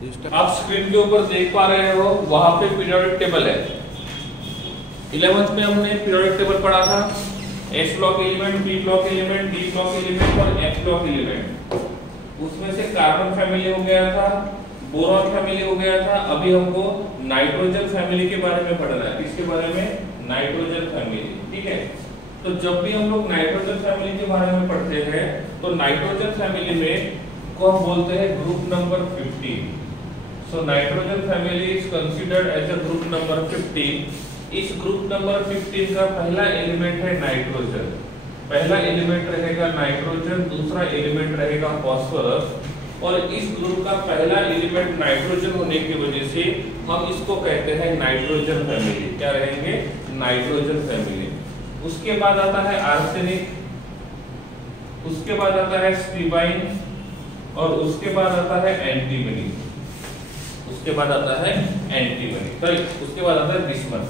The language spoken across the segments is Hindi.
आप स्क्रीन के ऊपर देख पा रहे हो, वहां पे पीरियोडिक टेबल है। 11th में हमने पीरियोडिक टेबल पढ़ा था, S block element, B block element, D block element और एफ ब्लॉक एलिमेंट। उसमें से कार्बन फैमिली हो गया था, बोरॉन फैमिली हो गया था। अभी हमको नाइट्रोजन फैमिली के बारे में पढ़ना है। किसके बारे में? Nitrogen family. ठीक है, तो जब भी हम लोग नाइट्रोजन फैमिली के बारे में पढ़ते हैं तो नाइट्रोजन फैमिली में को हम बोलते हैं group number 15। So nitrogen family is considered as a group number 15। इस ग्रुप नंबर 15 का पहला एलिमेंट है नाइट्रोजन। पहला एलिमेंट रहेगा नाइट्रोजन, दूसरा एलिमेंट रहेगा फास्फोरस। और इस ग्रुप का पहला एलिमेंट नाइट्रोजन होने की वजह से हम इसको कहते हैं नाइट्रोजन फैमिली। क्या रहेंगे? Nitrogen family. उसके बाद आता है आर्सेनिक, उसके बाद आता है स्ट्रिबाइन और उसके बाद आता है एंटीमनी। उसके बाद आता है एंटीमनी, सॉरी उसके बाद आता है बिस्मथ।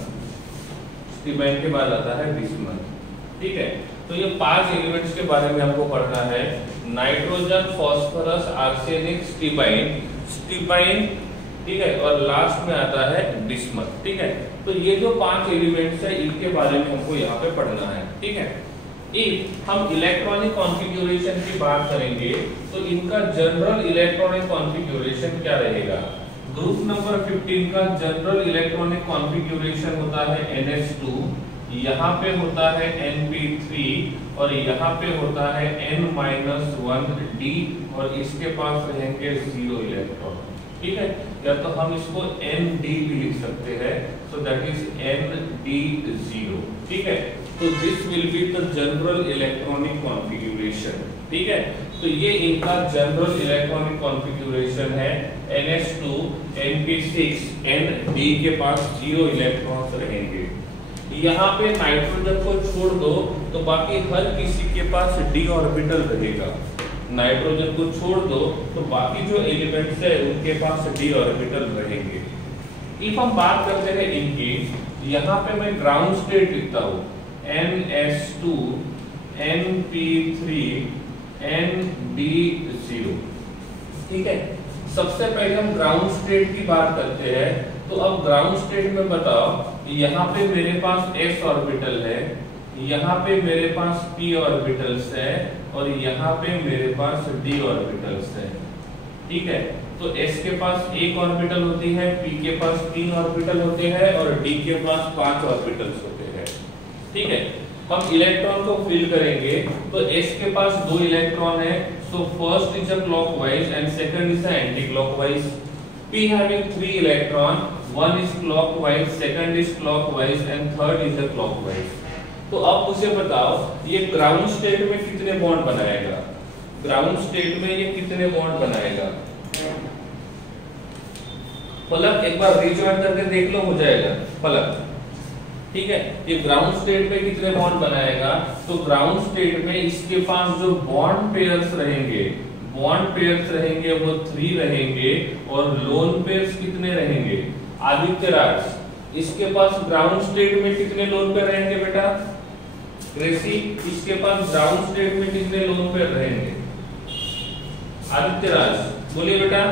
स्ट्रिबाइन के बाद आता है बिस्मथ। ठीक है, तो ये 5 एलिमेंट्स के बारे में हमको पढ़ना है। नाइट्रोजन, फास्फोरस, आर्सेनिक, स्ट्रिबाइन, ठीक है, और लास्ट में आता है बिस्मथ। ठीक है, तो ये जो 5 एलिमेंट्स है इनके बारे में हमको यहाँ पे पढ़ना है। ठीक है, इफ हम इलेक्ट्रॉनिक कॉन्फ़िगरेशन की बात करेंगे तो इनका जनरल इलेक्ट्रॉनिक कॉन्फ़िगरेशन क्या रहेगा? ग्रुप नंबर 15 का जनरल इलेक्ट्रॉनिक कॉन्फ़िगरेशन होता है NH2, यहाँ पे होता है Np3 और यहाँ पे होता है N-1d और इसके पास रहेंगे 0 इलेक्ट्रॉन। ठीक है, या तो हम इसको Nd भी लिख सकते हैं, सो दैट इज Nd0। ठीक है, तो this will be the general electronic configuration. ठीक है, तो ये इनका जनरल इलेक्ट्रॉनिक कॉन्फ़िगरेशन है। NH2, Np6, Nd के पास 0 इलेक्ट्रॉन्स रहेंगे। यहाँ पे नाइट्रोजन को छोड़ दो तो बाकी हर किसी के पास d ऑर्बिटल रहेगा। नाइट्रोजन को छोड़ दो तो बाकी जो एलिमेंट्स है उनके पास d ऑर्बिटल रहेंगे। इफ हम बात करते हैं इनकी, यहाँ पे मैं ग्राउंड स्टेट लिखता हूँ NS2, Np3, Nd0। ठीक है, सबसे पहले हम ग्राउंड स्टेट की बात करते हैं। तो अब ग्राउंड स्टेट में बताओ, यहाँ पे मेरे पास s ऑर्बिटल है, यहाँ पे मेरे पास p ऑर्बिटल्स है और यहाँ पे मेरे पास d ऑर्बिटल्स है। ठीक है, तो s के पास 1 ऑर्बिटल होती है, p के पास 3 ऑर्बिटल होते हैं और d के पास 5 ऑर्बिटल्स होते हैं। ठीक है, हम इलेक्ट्रॉन को फिल करेंगे तो s के पास 2 इलेक्ट्रॉन है, so first is a clockwise and second is a anti clockwise. p having 3 electron, one is clockwise, second is clockwise and third is a clockwise। तो अब मुझे बताओ ये ग्राउंड स्टेट में कितने बॉन्ड बनाएगा? ग्राउंड स्टेट में ये कितने बॉन्ड बनाएगा? पलक एक बार रिजॉइन करके देख लो, हो जाएगा पलक। ठीक है, ये ग्राउंड स्टेट में कितने बॉन्ड बनाएगा? तो ग्राउंड स्टेट में इसके पास जो बॉन्ड पेयर्स रहेंगे, वो 3 रहेंगे और लोन पेयर्स कितने रहेंगे? आदित्य राज, इसके पास ग्राउंड स्टेट में कितने लोन पेयर रहेंगे बेटा? ग्रेसी, इसके पास ग्राउंड स्टेट में कितने लोन पेयर रहेंगे? आदित्य राज बोलिए बेटा,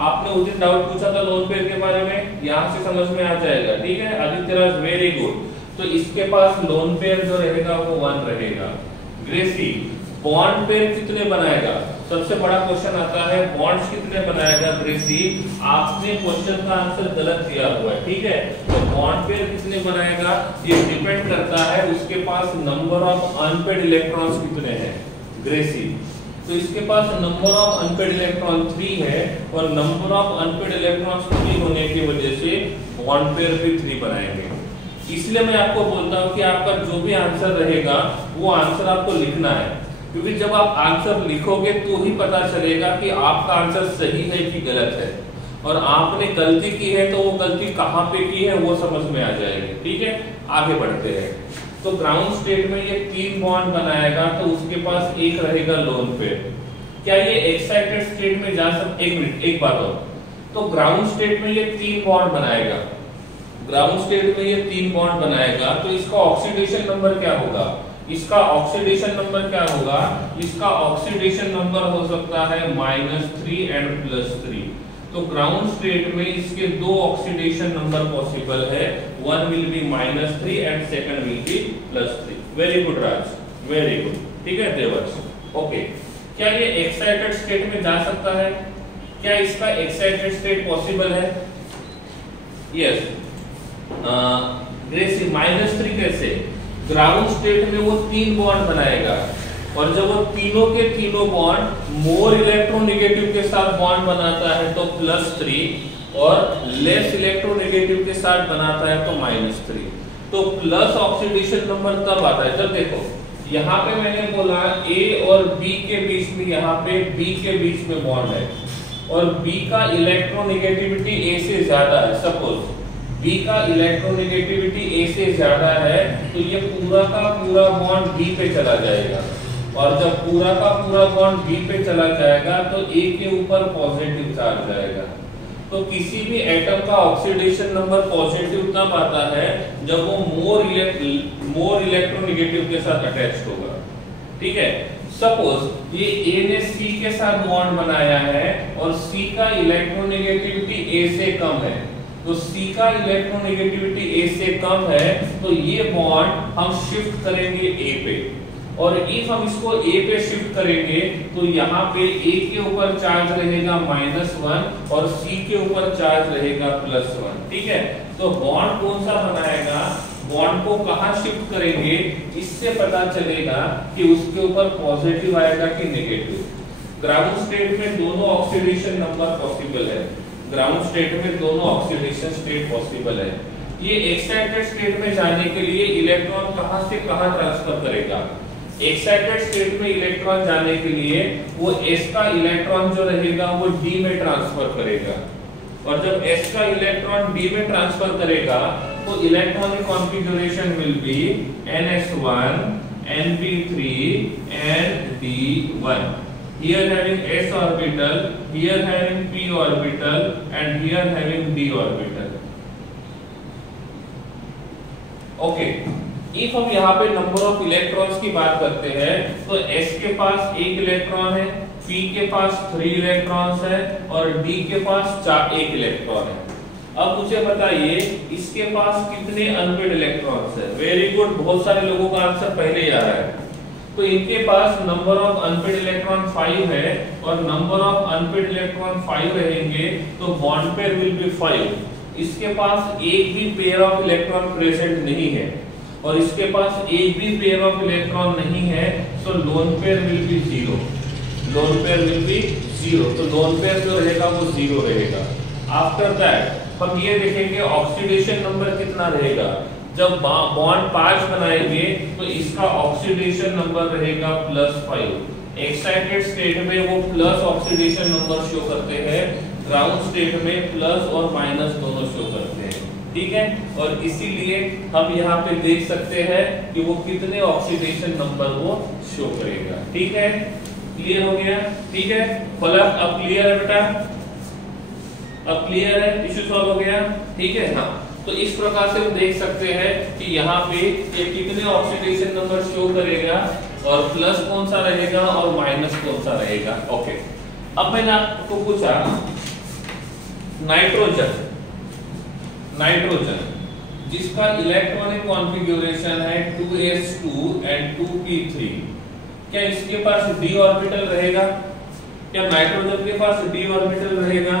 आपने उस दिन डाउट पूछा था लोन पेयर के बारे में, यहाँ से समझ में आ जाएगा। ठीक है आदित्य राज, वेरी गुड। तो इसके पास लोन पेयर जो रहेगा वो 1 रहेगा। ग्रेसी, बॉन्ड पेयर कितने बनाएगा? सबसे बड़ा क्वेश्चन आता है, बॉन्ड्स कितने बनाएगा? ग्रेसी, आपने क्वेश्चन का आंसर गलत दिया हुआ है। ठीक है, तो बॉन्ड पेयर कितने बनाएगा ये डिपेंड करता है उसके पास नंबर ऑफ अनपेड इलेक्ट्रॉन्स कितने हैं। ग्रेसी, तो इसके पास नंबर ऑफ अनपेड इलेक्ट्रॉन 3 है और नंबर ऑफ अनपेड इलेक्ट्रॉन्स 3 होने की वजह से बॉन्ड पेयर भी 3 बनाएंगे। इसलिए मैं आपको बोलता हूँ कि आपका जो भी आंसर रहेगा वो आंसर आपको लिखना है, क्योंकि जब आप आंसर लिखोगे तो ही पता चलेगा कि आपका आंसर सही है कि गलत है, और आपने गलती की है तो वो गलती कहाँ पे की है वो समझ में आ जाएगी। ठीक है, आगे बढ़ते हैं। तो ग्राउंड स्टेट में ये 3 बॉन्ड बनाएगा तो उसके पास 1 रहेगा लोन पेयर। क्या ये एक्साइटेड स्टेट में जा सकते? एक मिनट, एक बात और, तो ग्राउंड स्टेट में ये 3 बॉन्ड बनाएगा, ग्राउंड स्टेट में ये 3 बॉन्ड बनाएगा तो इसका ऑक्सीडेशन नंबर क्या होगा? इसका ऑक्सीडेशन नंबर क्या होगा? इसका ऑक्सीडेशन नंबर हो सकता है -3 एंड +3। तो ग्राउंड स्टेट में इसके दो ऑक्सीडेशन नंबर पॉसिबल है, one will be -3 and second will be +3। Very good Raj, very good. ठीक है देवर्ष, ओके। क्या ये एक्साइटेड स्टेट में जा सकता है? क्या इसका एक्साइटेड स्टेट पॉसिबल है? यस। ग्रेसी -3 कैसे? ग्राउंड स्टेट में वो 3 बॉन्ड बनाएगा और जब वो तीनों के तीनों बॉन्ड मोर इलेक्ट्रोनेगेटिव के साथ बॉन्ड बनाता है तो +3 और लेस इलेक्ट्रोनेगेटिव के साथ बनाता है तो -3। तो प्लस ऑक्सीडेशन नंबर तब आता है जब देखो यहाँ पे मैंने बोला A और B के बीच में, यहाँ पे B के बीच में बॉन्ड है और B का इलेक्ट्रोनेगेटिविटी A से ज्यादा है। सपोज B का इलेक्ट्रोनेगेटिविटी A से ज्यादा है तो ये पूरा का पूरा बॉन्ड B पे चला जाएगा और जब पूरा का पूरा बॉन्ड B पे चला जाएगा तो A के ऊपर पॉजिटिव चार्ज आएगा। तो किसी भी एटम का ऑक्सीडेशन नंबर पॉजिटिव तब आता है जब वो मोर इलेक्ट्रोनेगेटिव के साथ अटैच्ड होगा। ठीक है, सपोज ये A ने C के साथ बॉन्ड बनाया है और C का इलेक्ट्रोनेगेटिविटी A से कम है, तो C का इलेक्ट्रोनेगेटिविटी A से कम है तो ये बॉन्ड हम शिफ्ट करेंगे A पे और इफ हम इसको A पे शिफ्ट करेंगे तो यहाँ पे A के ऊपर चार्ज रहेगा -1 और C के ऊपर चार्ज रहेगा +1। ठीक है, तो बॉन्ड कौन सा बनाएगा, बॉन्ड को कहाँ शिफ्ट करेंगे, इससे पता चलेगा कि उसके ऊपर पॉजिटिव आएगा कि नेगेटिव। ग्राउंड स्टेट में दोनों ऑक्सीडेशन नंबर पॉसिबल है, ग्राउंड स्टेट में दोनों ऑक्सीडेशन स्टेट पॉसिबल है। ये एक्साइटेड स्टेट में जाने के लिए इलेक्ट्रॉन कहां से कहां ट्रांसफर करेगा? एक्साइटेड स्टेट में इलेक्ट्रॉन जाने के लिए वो S का इलेक्ट्रॉन जो रहेगा वो D में ट्रांसफर करेगा और जब S का इलेक्ट्रॉन D में ट्रांसफर करेगा तो electronic configuration will be NS1 NP3 and D1, here having S orbital, here having P orbital and here having D orbital। Okay, if हम यहाँ पे नंबर ऑफ इलेक्ट्रॉन्स की बात करते हैं तो S के पास 1 इलेक्ट्रॉन है, P के पास 3 इलेक्ट्रॉन्स है और D के पास 1 इलेक्ट्रॉन है। अब मुझे बताइए इसके पास कितने अनपेड इलेक्ट्रॉन्स है? वेरी गुड, बहुत सारे लोगों का आंसर पहले ही आ रहा है। तो इनके पास नंबर ऑफ अनपेड इलेक्ट्रॉन 5 है और नंबर ऑफ अनपेड इलेक्ट्रॉन 5 रहेंगे तो बॉन्ड पेयर विल बी 5। इसके पास एक भी पेयर ऑफ इलेक्ट्रॉन प्रेजेंट नहीं है और इसके पास एक भी पेयर ऑफ इलेक्ट्रॉन नहीं है, तो lone pair will be 0, lone pair will be 0, तो लोन पेयर जो रहेगा वो 0 रहेगा। आफ्टर दैट हम ये देखेंगे ऑक्सीडेशन नंबर कितना रहेगा। जब बॉन्ड 5 बनाएंगे तो इसका ऑक्सीडेशन नंबर रहेगा +5। एक्साइटेड स्टेट में वो प्लस ऑक्सीडेशन नंबर शो करते हैं, ग्राउंड स्टेट में प्लस और माइनस दोनों शो करते हैं। ठीक है, और इसीलिए हम यहाँ पे देख सकते हैं कि वो कितने ऑक्सीडेशन नंबर वो शो करेगा। ठीक है, क्लियर हो गया? ठीक है, फलक अब क्लियर है बेटा, अब क्लियर है, इश्यू सॉल्व हो गया। ठीक है, हाँ, तो इस प्रकार से हम देख सकते हैं कि यहाँ पे ये कितने ऑक्सीडेशन नंबर शो करेगा और प्लस कौन सा रहेगा और माइनस कौन सा रहेगा। ओके, अब मैंने आपको पूछा नाइट्रोजन, नाइट्रोजन जिसका इलेक्ट्रॉनिक कॉन्फ़िगरेशन है 2s2 and 2p3, क्या इसके पास d ऑर्बिटल रहेगा? क्या नाइट्रोजन के पास d ऑर्बिटल रहेगा?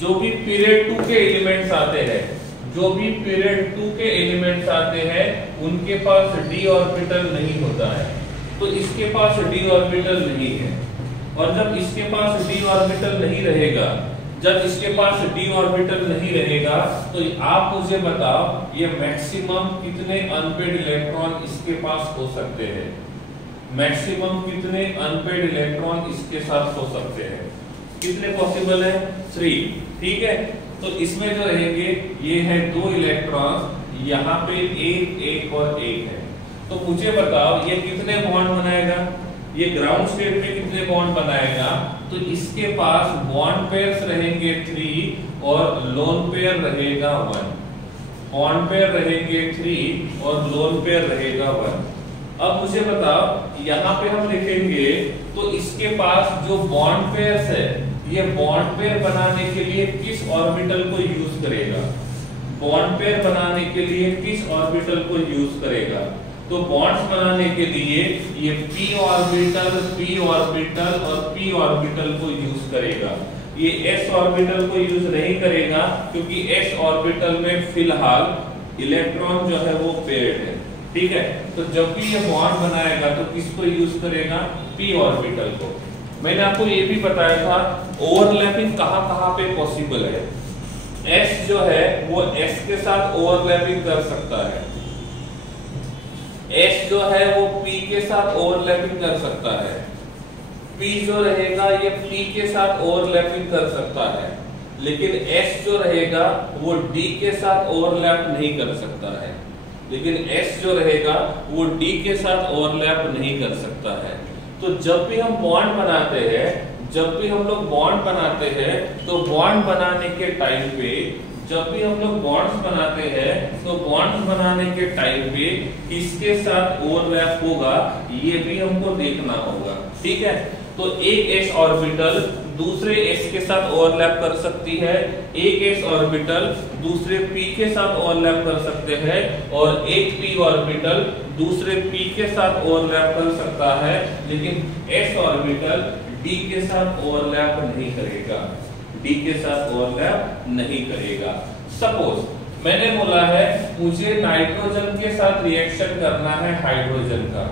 जो भी पीरियड 2 के एलिमेंट्स आते हैं, जो भी पीरियड 2 के एलिमेंट्स आते हैं उनके पास d ऑर्बिटल नहीं होता है, तो इसके पास d ऑर्बिटल नहीं है। और जब इसके पास d ऑर्बिटल नहीं रहेगा, जब इसके पास d ऑर्बिटल नहीं रहेगा तो आप मुझे बताओ ये मैक्सिमम कितने अनपेड इलेक्ट्रॉन इसके पास हो सकते हैं? मैक्सिमम कितने अनपेड इलेक्ट्रॉन इसके साथ हो सकते हैं? कितने पॉसिबल है? 3। ठीक है, तो इसमें जो रहेंगे ये है 2 इलेक्ट्रॉन, यहाँ पे 1 और 1 है। तो मुझे बताओ ये कितने बॉन्ड बनाएगा? ये ग्राउंड स्टेट में कितने बॉन्ड बनाएगा? तो इसके पास बॉन्ड पेयर्स रहेंगे 3 और लोन पेयर रहेगा 1। बॉन्ड पेयर रहेंगे 3 और लोन पेयर रहेगा 1। अब मुझे बताओ यहाँ पे हम देखेंगे तो इसके पास जो बॉन्ड पेयर्स है ये बॉन्ड पेयर बनाने के लिए किस ऑर्बिटल को यूज करेगा, बॉन्ड पेयर बनाने के लिए किस ऑर्बिटल को यूज करेगा। तो बॉन्ड्स बनाने के लिए ये p ऑर्बिटल और p ऑर्बिटल को यूज करेगा। ये s ऑर्बिटल को यूज नहीं करेगा क्योंकि s ऑर्बिटल में फिलहाल इलेक्ट्रॉन जो है वो पेयर्ड है, ठीक है। तो जब भी ये बॉन्ड बनाएगा तो किसको यूज करेगा, p ऑर्बिटल को। मैंने आपको ये भी बताया था ओवरलैपिंग कहां-कहां पे पॉसिबल है। s जो है वो s के साथ ओवरलैपिंग कर सकता है, s जो है वो p के साथ ओवरलैपिंग कर सकता है, p जो रहेगा ये p के साथ ओवरलैपिंग कर सकता है, लेकिन s जो रहेगा वो d के साथ ओवरलैप नहीं कर सकता है, लेकिन s जो रहेगा वो d के साथ ओवरलैप नहीं कर सकता है। तो जब भी हम बॉन्ड बनाते हैं, जब भी हम लोग बॉन्ड बनाते हैं तो बॉन्ड बनाने के टाइम पे, जब भी हम लोग बॉन्ड्स बनाते हैं तो बॉन्ड्स बनाने के टाइम पे किसके साथ ओवरलैप होगा ये भी हमको देखना होगा, ठीक है। तो एक s ऑर्बिटल दूसरे s के साथ ओवरलैप कर सकती है, एक s ऑर्बिटल दूसरे p के साथ ओवरलैप कर सकते हैं, और एक p ऑर्बिटल दूसरे p के साथ ओवरलैप कर सकता है, लेकिन s ऑर्बिटल d के साथ ओवरलैप नहीं करेगा, d के साथ ओवरलैप नहीं करेगा। सपोज मैंने बोला है मुझे नाइट्रोजन के साथ रिएक्शन करना है हाइड्रोजन का,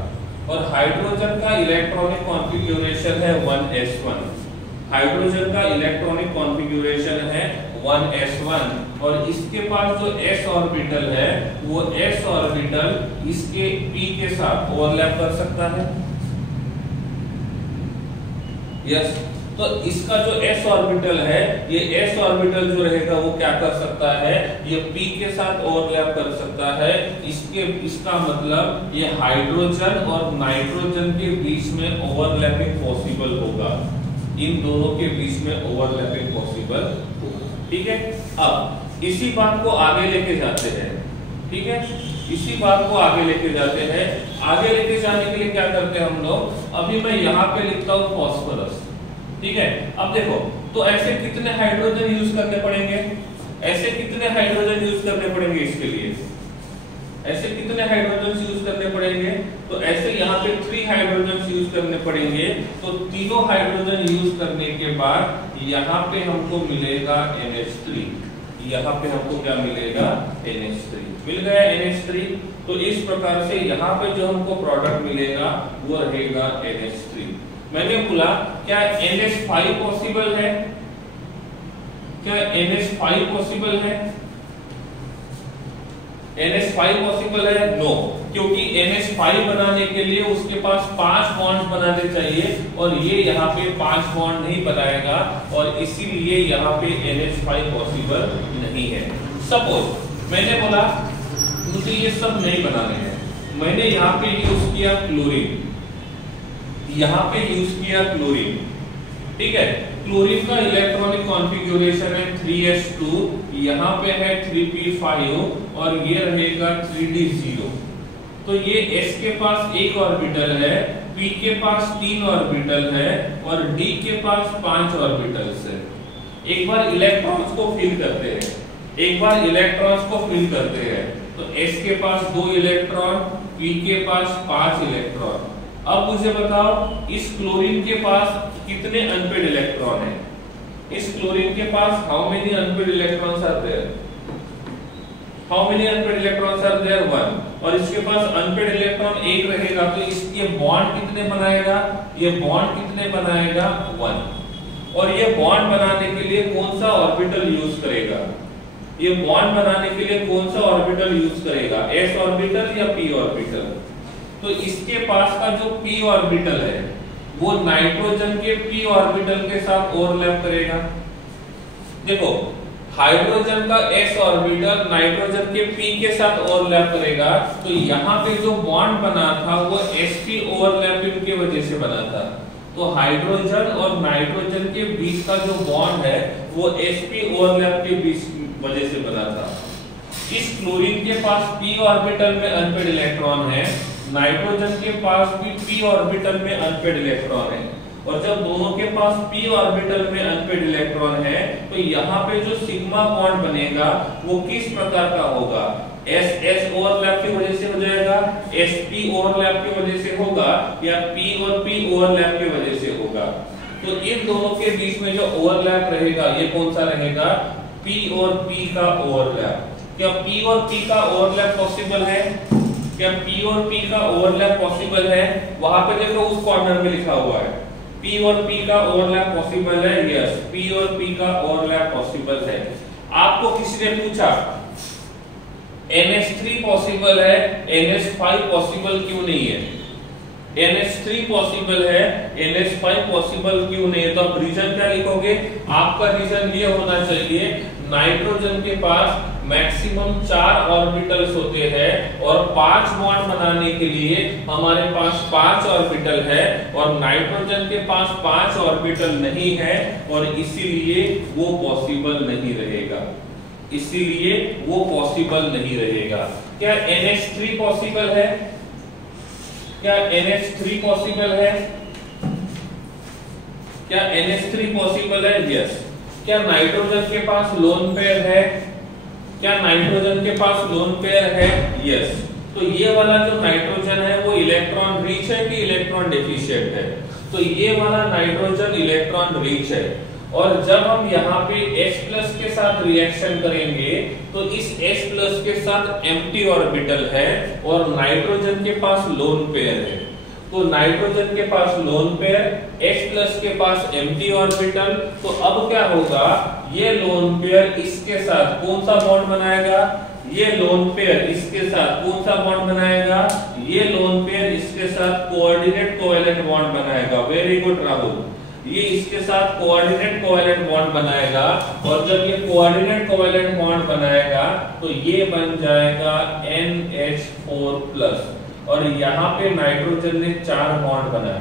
और हाइड्रोजन का इलेक्ट्रॉनिक कॉन्फ़िगरेशन है 1s1, हाइड्रोजन का इलेक्ट्रॉनिक कॉन्फ़िगरेशन है 1s1, और इसके पास जो s ऑर्बिटल है वो s ऑर्बिटल इसके p के साथ ओवरलैप कर सकता है, यस। तो इसका जो s ऑर्बिटल है, ये s ऑर्बिटल जो रहेगा वो क्या कर सकता है, ये p के साथ ओवरलैप कर सकता है। इसका मतलब ये हाइड्रोजन और नाइट्रोजन के बीच में ओवरलैपिंग पॉसिबल होगा, इन दोनों के बीच में ओवरलैपिंग पॉसिबल होगा, ठीक है। अब इसी बात को आगे लेके जाते हैं, ठीक है, इसी बात को आगे लेके जाते हैं। आगे लेके जाने के लिए क्या करते हैं हम लोग, अभी मैं यहाँ पे लिखता हूँ फॉस्फोरस, ठीक है। अब देखो तो ऐसे कितने हाइड्रोजन यूज करने पड़ेंगे, ऐसे कितने हाइड्रोजन यूज करने पड़ेंगे, इसके लिए ऐसे कितने हाइड्रोजन यूज करने पड़ेंगे, तो ऐसे यहाँ पे 3 हाइड्रोजन यूज करने पड़ेंगे। तो तीनों हाइड्रोजन यूज करने के बाद यहाँ पे हमको मिलेगा NH3, यहाँ पे हमको क्या मिलेगा, NH3 मिल गया, NH3। तो इस प्रकार से यहाँ पे जो हमको प्रोडक्ट मिलेगा वो रहेगा NH3। मैंने बोला क्या NH5 पॉसिबल है, क्या NH5 पॉसिबल है, NH5 पॉसिबल है, नो, क्योंकि NH5 बनाने के लिए उसके पास 5 बॉन्ड बनाने चाहिए, और ये यहाँ पे 5 बॉन्ड नहीं बनाएगा, और इसीलिए यहाँ पे NH5 पॉसिबल नहीं है। सपोज मैंने बोला मुझे ये सब नहीं बनाने हैं, मैंने यहाँ पे यूज किया क्लोरीन, यहाँ पे यूज किया क्लोरीन, ठीक है। क्लोरीन का इलेक्ट्रॉनिक कॉन्फ़िगरेशन है 3s2, यहाँ पे है 3p5 और ये रहेगा 3d0। तो ये s के पास एक ऑर्बिटल है, p के पास 3 ऑर्बिटल है, और d के पास 5 ऑर्बिटल्स है। एक बार इलेक्ट्रॉन्स को फिल करते हैं, एक बार इलेक्ट्रॉन्स को फिल करते हैं। तो s के पास 2 इलेक्ट्रॉन, p के पास 5 इलेक्ट्रॉन। अब मुझे बताओ इस क्लोरीन के पास कितने अनपेड इलेक्ट्रॉन है, इस क्लोरीन के पास how many unpaired electrons are there, how many unpaired electrons are there, 1, और इसके पास अनपेड इलेक्ट्रॉन 1 रहेगा, तो इसके बॉन्ड कितने बनाएगा, ये बॉन्ड कितने बनाएगा, 1। और ये बॉन्ड बनाने के लिए कौन सा ऑर्बिटल यूज करेगा, ये बॉन्ड बनाने के लिए कौन सा ऑर्बिटल यूज करेगा, s ऑर्बिटल या p ऑर्बिटल। तो इसके पास का जो p ऑर्बिटल है वो नाइट्रोजन के p ऑर्बिटल के साथ ओवरलैप करेगा। देखो हाइड्रोजन का s ऑर्बिटल नाइट्रोजन के p के साथ ओवरलैप करेगा, तो यहाँ पे जो बॉन्ड बना था वो sp ओवरलैपिंग की वजह से बना था। तो हाइड्रोजन और नाइट्रोजन के बीच का जो बॉन्ड है वो sp ओवरलैप के बीच वजह से बना था। इस क्लोरीन के पास p ऑर्बिटल में अनपेड इलेक्ट्रॉन है, नाइट्रोजन के पास भी p ऑर्बिटल में अनपेड इलेक्ट्रॉन है। और जब दोनों के पास p ऑर्बिटल में अनपेड इलेक्ट्रॉन है तो यहाँ पे जो सिग्मा बॉन्ड बनेगा वो किस प्रकार का होगा, एस एस ओवरलैप की वजह से हो जाएगा, एस पी ओवरलैप की वजह से होगा, या पी और पी ओवरलैप की वजह से होगा। तो इन दोनों के बीच में जो ओवरलैप रहेगा ये कौन सा रहेगा, P और P का ओवरलैप। क्या P और P का ओवरलैप पॉसिबल है, क्या P और P का ओवरलैप पॉसिबल है? वहां पे देखो उस कॉर्नर में लिखा हुआ है P और P का ओवरलैप पॉसिबल है, यस P और P का ओवरलैप पॉसिबल है। आपको किसी ने पूछा NH3 पॉसिबल है, NH5 पॉसिबल क्यों नहीं है? NH3 पॉसिबल है, NH5 पॉसिबल क्यों नहीं है? तो आप रीजन क्या लिखोगे? आपका रीजन ये होना चाहिए, नाइट्रोजन के पास मैक्सिमम 4 ऑर्बिटल्स होते हैं और 5 बॉन्ड बनाने के लिए हमारे पास 5 ऑर्बिटल है और नाइट्रोजन के पास 5 ऑर्बिटल नहीं है और इसीलिए वो पॉसिबल नहीं रहेगा, इसीलिए वो पॉसिबल नहीं रहेगा। क्या NH3 पॉसिबल है? क्या NH3 पॉसिबल है? क्या NH3 पॉसिबल है? यस। क्या नाइट्रोजन के पास लोन पेयर है? क्या नाइट्रोजन के पास लोन पेयर है? यस। तो ये वाला जो नाइट्रोजन है वो इलेक्ट्रॉन रिच है कि इलेक्ट्रॉन डेफिशिएंट है? तो ये वाला नाइट्रोजन इलेक्ट्रॉन रिच है और जब हम यहाँ पे H+ के साथ रिएक्शन करेंगे तो इस H+ के साथ एम्प्टी ऑर्बिटल है और नाइट्रोजन के पास लोन पेयर है। तो नाइट्रोजन के पास लोन पेयर, H+ के पास एम्प्टी ऑर्बिटल, तो अब क्या होगा, ये लोन पेयर इसके साथ कौन सा बॉन्ड बनाएगा, ये लोन पेयर इसके साथ कौन सा बॉन्ड बनाएगा, ये लोन पेयर इसके साथ कोऑर्डिनेट कोवैलेंट बॉन्ड बनाएगा। वेरी गुड राहुल, ये इसके साथ कोऑर्डिनेट कोवैलेंट बॉन्ड बनाएगा और जब ये कोऑर्डिनेट कोवैलेंट बॉन्ड बनाएगा तो ये बन जाएगा NH4+ और यहाँ पे नाइट्रोजन ने 4 बॉन्ड बनाए।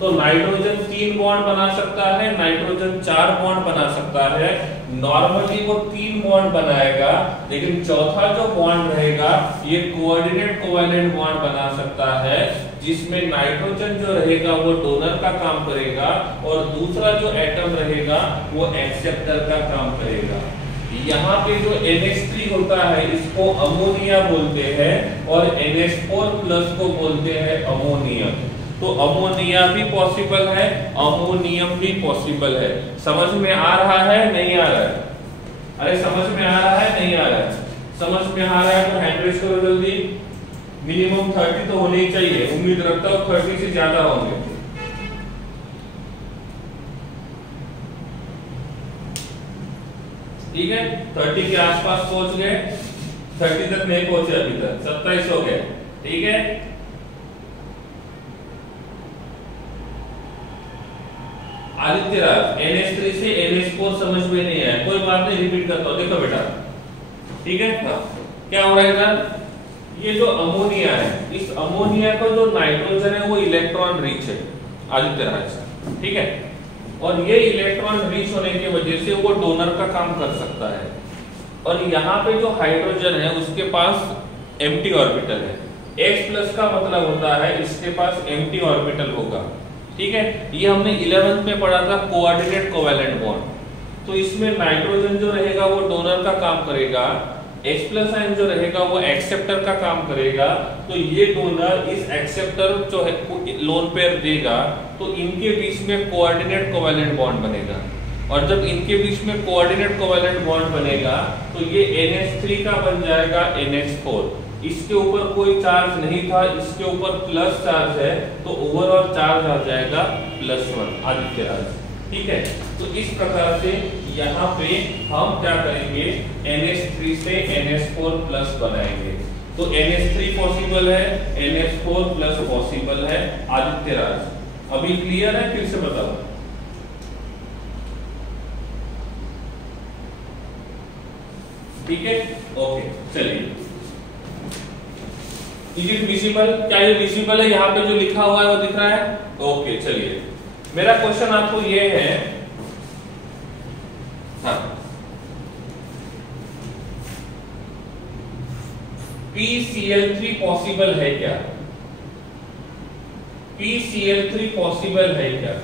तो नाइट्रोजन 3 बॉन्ड बना सकता है, नाइट्रोजन 4 बॉन्ड बना सकता है। नॉर्मली वो 3 बॉन्ड बनाएगा लेकिन चौथा जो बॉन्ड रहेगा ये कोऑर्डिनेट कोवैलेंट बॉन्ड बना सकता है जिसमें नाइट्रोजन जो रहेगा वो डोनर का काम करेगा और दूसरा जो एटम रहेगा वो एक्सेप्टर का काम करेगा। यहाँ पे जो NH3 होता है इसको अमोनिया बोलते हैं और NH4+ को बोलते हैं अमोनियम। तो अमोनिया भी पॉसिबल है, अमोनियम भी पॉसिबल है। समझ में आ रहा है नहीं आ रहा है? अरे समझ में आ रहा है नहीं आ रहा है? समझ में आ रहा है तो हैंड रेज करो जल्दी। मिनिमम 30 तो होने ही चाहिए, उम्मीद रखता हूँ 30 से ज्यादा होंगे। ठीक है, 30 के आसपास पहुंच गए, 30 तक नहीं पहुंचे अभी तक, 27 हो गए। ठीक है, आदित्य राज NH3 से NH4 समझ में नहीं आया, कोई बात नहीं, रिपीट करता हूं। देखो बेटा, ठीक है, क्या हो रहा है इधर, ये जो अमोनिया है, इस अमोनिया का जो नाइट्रोजन है वो इलेक्ट्रॉन रिच है आदित्य राज, ठीक है, और ये इलेक्ट्रॉन रिच होने की वजह से वो डोनर का काम कर सकता है। और यहाँ पे जो हाइड्रोजन है उसके पास एम्प्टी ऑर्बिटल है, H+ का मतलब होता है इसके पास एम्प्टी ऑर्बिटल होगा। ठीक है, ये हमने 11th में पढ़ा था कोऑर्डिनेट कोवैलेंट बॉन्ड। तो इसमें नाइट्रोजन जो रहेगा वो डोनर का काम करेगा, H+ आयन जो रहेगा वो एक्सेप्टर का काम करेगा। तो ये डोनर इस एक्सेप्टर जो है लोन पेयर देगा तो इनके बीच में कोऑर्डिनेट कोवैलेंट बॉन्ड बनेगा और जब इनके बीच में कोऑर्डिनेट कोवैलेंट बॉन्ड बनेगा तो ये NH3 का बन जाएगा NH4। इसके ऊपर कोई चार्ज नहीं था, इसके ऊपर प्लस चार्ज है तो ओवरऑल चार्ज आ जाएगा +1 आदित्य राज। ठीक है, तो इस प्रकार से यहाँ पे हम क्या करेंगे, NH3 से NH4+ बनाएंगे। तो NH3 पॉसिबल है, NH4+ पॉसिबल है आदित्य राज। अभी क्लियर है? फिर से बताओ। ठीक है, ओके, चलिए। Is it visible? क्या ये विजिबल है? यहाँ पे जो लिखा हुआ है वो दिख रहा है? ओके, चलिए। मेरा क्वेश्चन आपको ये है, हाँ, PCl3 पॉसिबल है क्या? PCl3 पॉसिबल है क्या?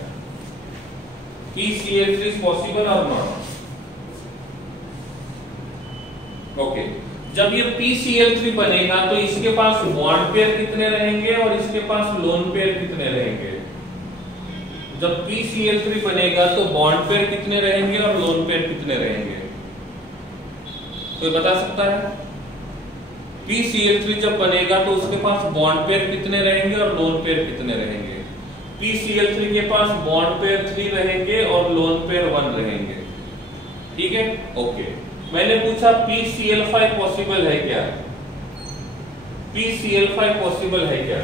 PCl3 is possible or not? Okay, जब ये PCl3 बनेगा तो इसके पास बॉन्ड पेयर कितने रहेंगे और इसके पास लोन पेयर कितने रहेंगे? जब PCl3 बनेगा तो बॉन्ड पेयर कितने रहेंगे और लोन पेयर कितने रहेंगे? कोई बता सकता है? PCl3 जब बनेगा तो उसके पास बॉन्ड पेयर कितने रहेंगे और लोन पेयर कितने रहेंगे? PCl3 के पास बॉन्ड पेयर 3 रहेंगे और लोन पेयर 1 रहेंगे। ठीक है, ओके। मैंने पूछा PCl5 पॉसिबल है क्या? PCl5 पॉसिबल है क्या?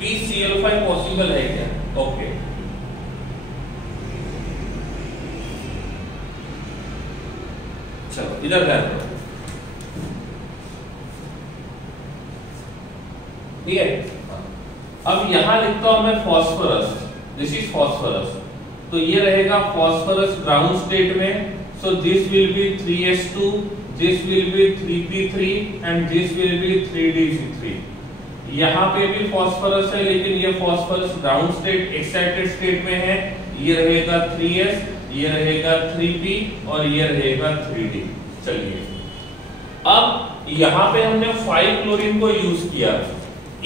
PCl5 पॉसिबल है क्या? ओके, चलो इधर ध्यान दो। ठीक है, अब यहां लिखता हूं मैं फॉस्फोरस, दिस इज फॉस्फोरस, तो ये रहेगा फॉस्फोरस ग्राउंड स्टेट में, so this will be 3s2, this will be 3p3 and this will be 3d3। यहां पे भी फॉस्फोरस है लेकिन ये phosphorus ground state excited state में है, ये रहेगा 3s, ये रहेगा 3p और ये रहेगा 3d। चलिए, अब यहां पे हमने 5 क्लोरीन को यूज किया।